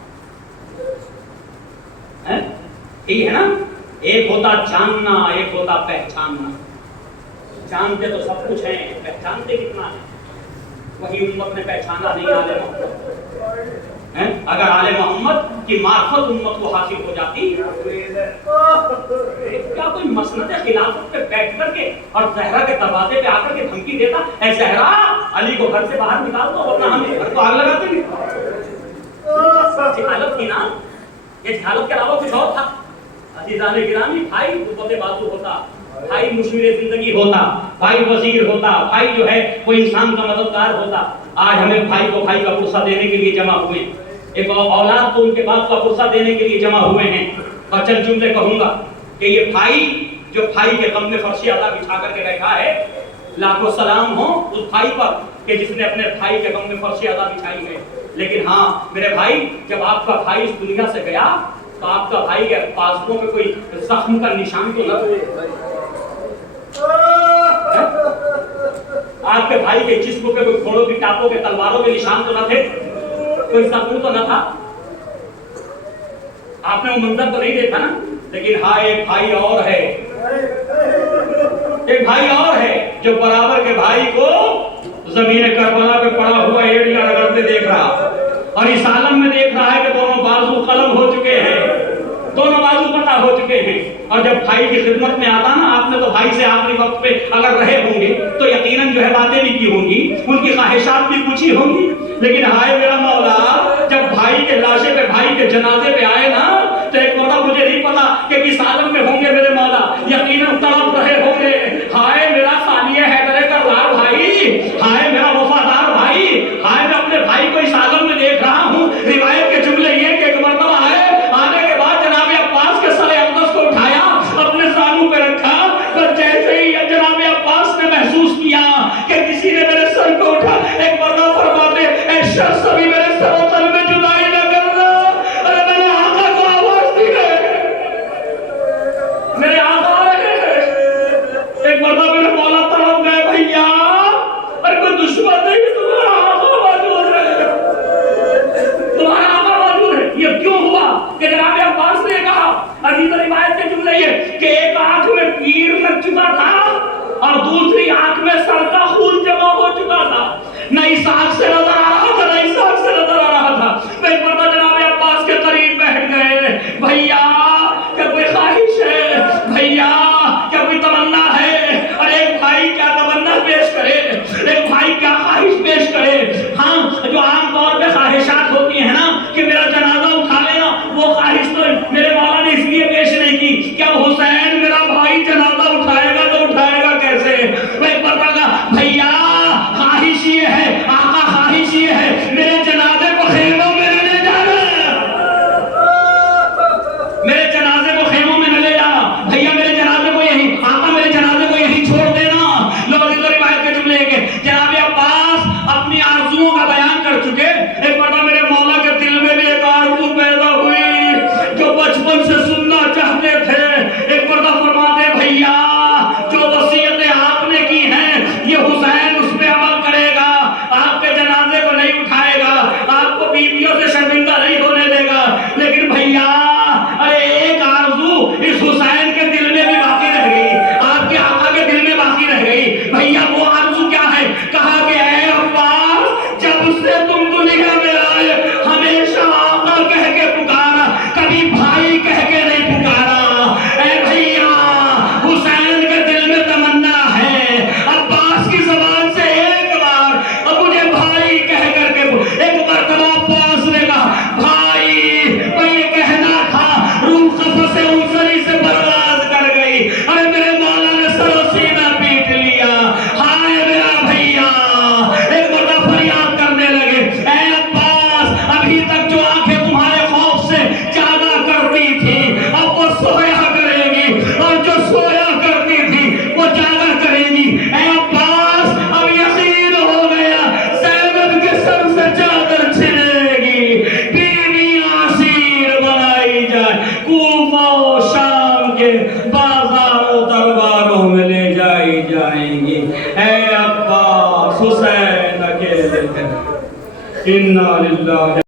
یہی ہے نا، ایک ہوتا جاننا، ایک ہوتا پہچاننا. جانتے تو سب کچھ ہیں، پہچانتے کتنا ہے؟ وہی امت نے پہچانا نہیں آل محمد. اگر آل محمد کی معرفت امت کو حاصل ہو جاتی، کیا کوئی مسند خلافت پہ بیٹھ کر کے اور زہرا کے دروازے پہ آ کر کے دھمکی دیتا اے زہرا علی کو گھر سے باہر نکال دو ورنہ ہم گھر کو آگ لگاتے ہیں؟ جہالت تھی نا. یہ جہالت کے علاوہ کچھ اور تھا. عزیزان گرامی، بھائی قوت بازو ہوتا، بھائی مشیر زندگی ہوتا، بھائی وزیر ہوتا، بھائی جو ہے کوئی انسان کا مددگار ہوتا. آج ہمیں بھائی کو بھائی کا پرسہ دینے کے لیے جمع ہوئے، ایک اولاد کو ان کے باپ کا پرسہ دینے کے لیے جمع ہوئے ہیں. اور چند جملے کہوں گا کہ یہ بھائی جو بھائی کے غم میں فرش عزا بچھا کر کے بیٹھا ہے، لاکھوں سلام ہو اس بھائی پر کہ جس نے اپنے بھائی کے غم میں فرش عزا بچھائی ہے. لیکن ہاں میرے بھائی، جب آپ کا بھائی اس دنیا سے گیا تو آپ کا بھائی کے بازوؤں میں کوئی زخم کا نشان تو نہ تھا؟ آپ کے بھائی کے جسم پہ کوئی گھوڑوں کی ٹاپوں کے تلواروں کے نشان تو نہ تھے؟ کوئی زخم تو نہ تھا؟ آپ نے وہ منظر تو نہیں دیکھا نا. لیکن ہاں ایک بھائی اور ہے، ایک بھائی اور ہے جو برابر کے بھائی کو زمین کربلا پہ پڑا ہوا ایڑیاں رگڑتے دیکھ رہا اور اس عالم میں دیکھ رہا ہے کہ دونوں بازو قلم ہو چکے ہیں، دونوں بازو پٹا ہو چکے ہیں. اور جب بھائی کی خدمت میں آتا نا، آپ نے تو بھائی سے آخری وقت پہ اگر رہے ہوں گے تو یقیناً جو ہے باتیں بھی کی ہوں گی، ان کی خواہشات بھی پوچھی ہوں گی. لیکن ہائے میرا مولا، جب بھائی کے لاشے پہ، بھائی کے جنازے پہ آئے نا تو ایک وقت مجھے نہیں پتا کہ کس عالم میں ہوں گے میرے مولا. یقیناً تڑپ رہے ہوں گے، ہائے میرا ثانیہ حیدر کرار بھائی، ہائے میرا وفادار بھائی، ہائے میں اپنے بھائی کو اس عالم میں دیکھ رہا ہوں. روایت کے جملے یہ کہ ایک مرتبہ آنے کے بعد جناب عباس کے سر اقدس کو اٹھایا، اپنے سانوں پہ رکھا، اور جیسے ہی جناب عباس نے محسوس کیا کہ کسی نے میرے سر کو اٹھا، ایک مرتبہ فرماتے اے شخص ابھی میرے سر و تن میں جدائی نہ کرنا. ارے میرے آقا کو آواز دی ہے، میرے آقا آئے. ایک مرتبہ میرے مولا تڑپ گئے، بھیا ارے کوئی دشمن نہیں، تمہارا آقا موجود ہے، تمہارا آقا موجود ہے. یہ کیوں ہوا کہ جناب عباس نے کہا؟ عزیز روایت کے جملے یہ کہ ایک آنکھ میں تیر لگ چکا تھا اور دوسری آنکھ میں سر کا خون جمع ہو نہ اسحاق سے نظر آ رہا تھا، نہ اسحاق سے نظر آ رہا تھا. میں ایک مرتبہ جناب عباس کے قریب بیٹھ گئے. بھیا کیا کوئی خواہش ہے؟ بھیا کیا کوئی تمنا ہے؟ اور ایک بھائی کیا تمنا پیش کرے، ایک بھائی کیا خواہش پیش کرے. ہاں جو عام طور پہ خواہشات ہوتی ہیں نا کہ میرا جنازہ اٹھا لینا، وہ خواہش تو میرے مولا نے اس لیے پیش نہیں کی کہ اب حسین میرا بھائی جنازہ اٹھائے گا تو اٹھائے گا کیسے. میں ایک بار کہا بھیا خواہش یہ ہے، آقا خواہش یہ ہے میرے جنازے کو خیموں میں نہ لے جانا، میرے جنازے کو خیموں میں نہ لے جانا. بھیا میرے جنازے کو یہی، آقا میرے جنازے کو یہی چھوڑ دینا. لوگ اس روایت کے جملے کے جناب عباس اپنی آرزوؤں کا بیان کر چکے. ایک بار میرے مولا کے دل میں بھی ایک آرزو پیدا ہوئی جو بچپن سے سننا چاہتے تھے. ایک بار فرماتے بھیا جو وصیتیں آپ نے کی ہیں یہ حسین اس پہ عمل کرے گا، آپ کے جنازے کو نہیں اٹھائے گا، آپ کو بیویوں سے شرمندہ نہیں ہونے دے گا. لیکن بھیا ارے ایک آرزو اس حسین کے دل میں بھی باقی رہ گئی، آپ کے آقا کے دل میں باقی رہ گئی. بھیا وہ آرزو کیا ہے؟ کہا کہ اے عباس جب سے تم دنیا میں آئے ہمیشہ آقا کہہ کے پکارا، کبھی بھائی کہہ کے نہیں پکارا. اے بھیا حسین کے دل میں تمنا ہے عباس کی زبان سے ایک بار اب مجھے بھائی کہہ کر کے ایک مرتبہ عباس نے کہا بھائی میں یہ کہنا تھا، روح قفس سے انسری سے پرواز کر گئی. ارے میرے مولا نے سر و سینہ پیٹ لیا، ہائے میرا بھیا. ایک مرتبہ فریاد کرنے لگے اے عباس ابھی تک جو آنکھیں تمہارے خوف سے جاگا کرتی تھی اب وہ سویا کرے گی، اور جو سویا کرتی تھی وہ جاگا کرے گی. اے عباس اب یقین ہو گیا زینب کے سر سے چادر چھنے گی، بیوی اسیر بنائی جائے، کوفہ و شام کے بازاروں درباروں میں لے جائی جائیں گی. اے عباس حسین اکیلے انا للہ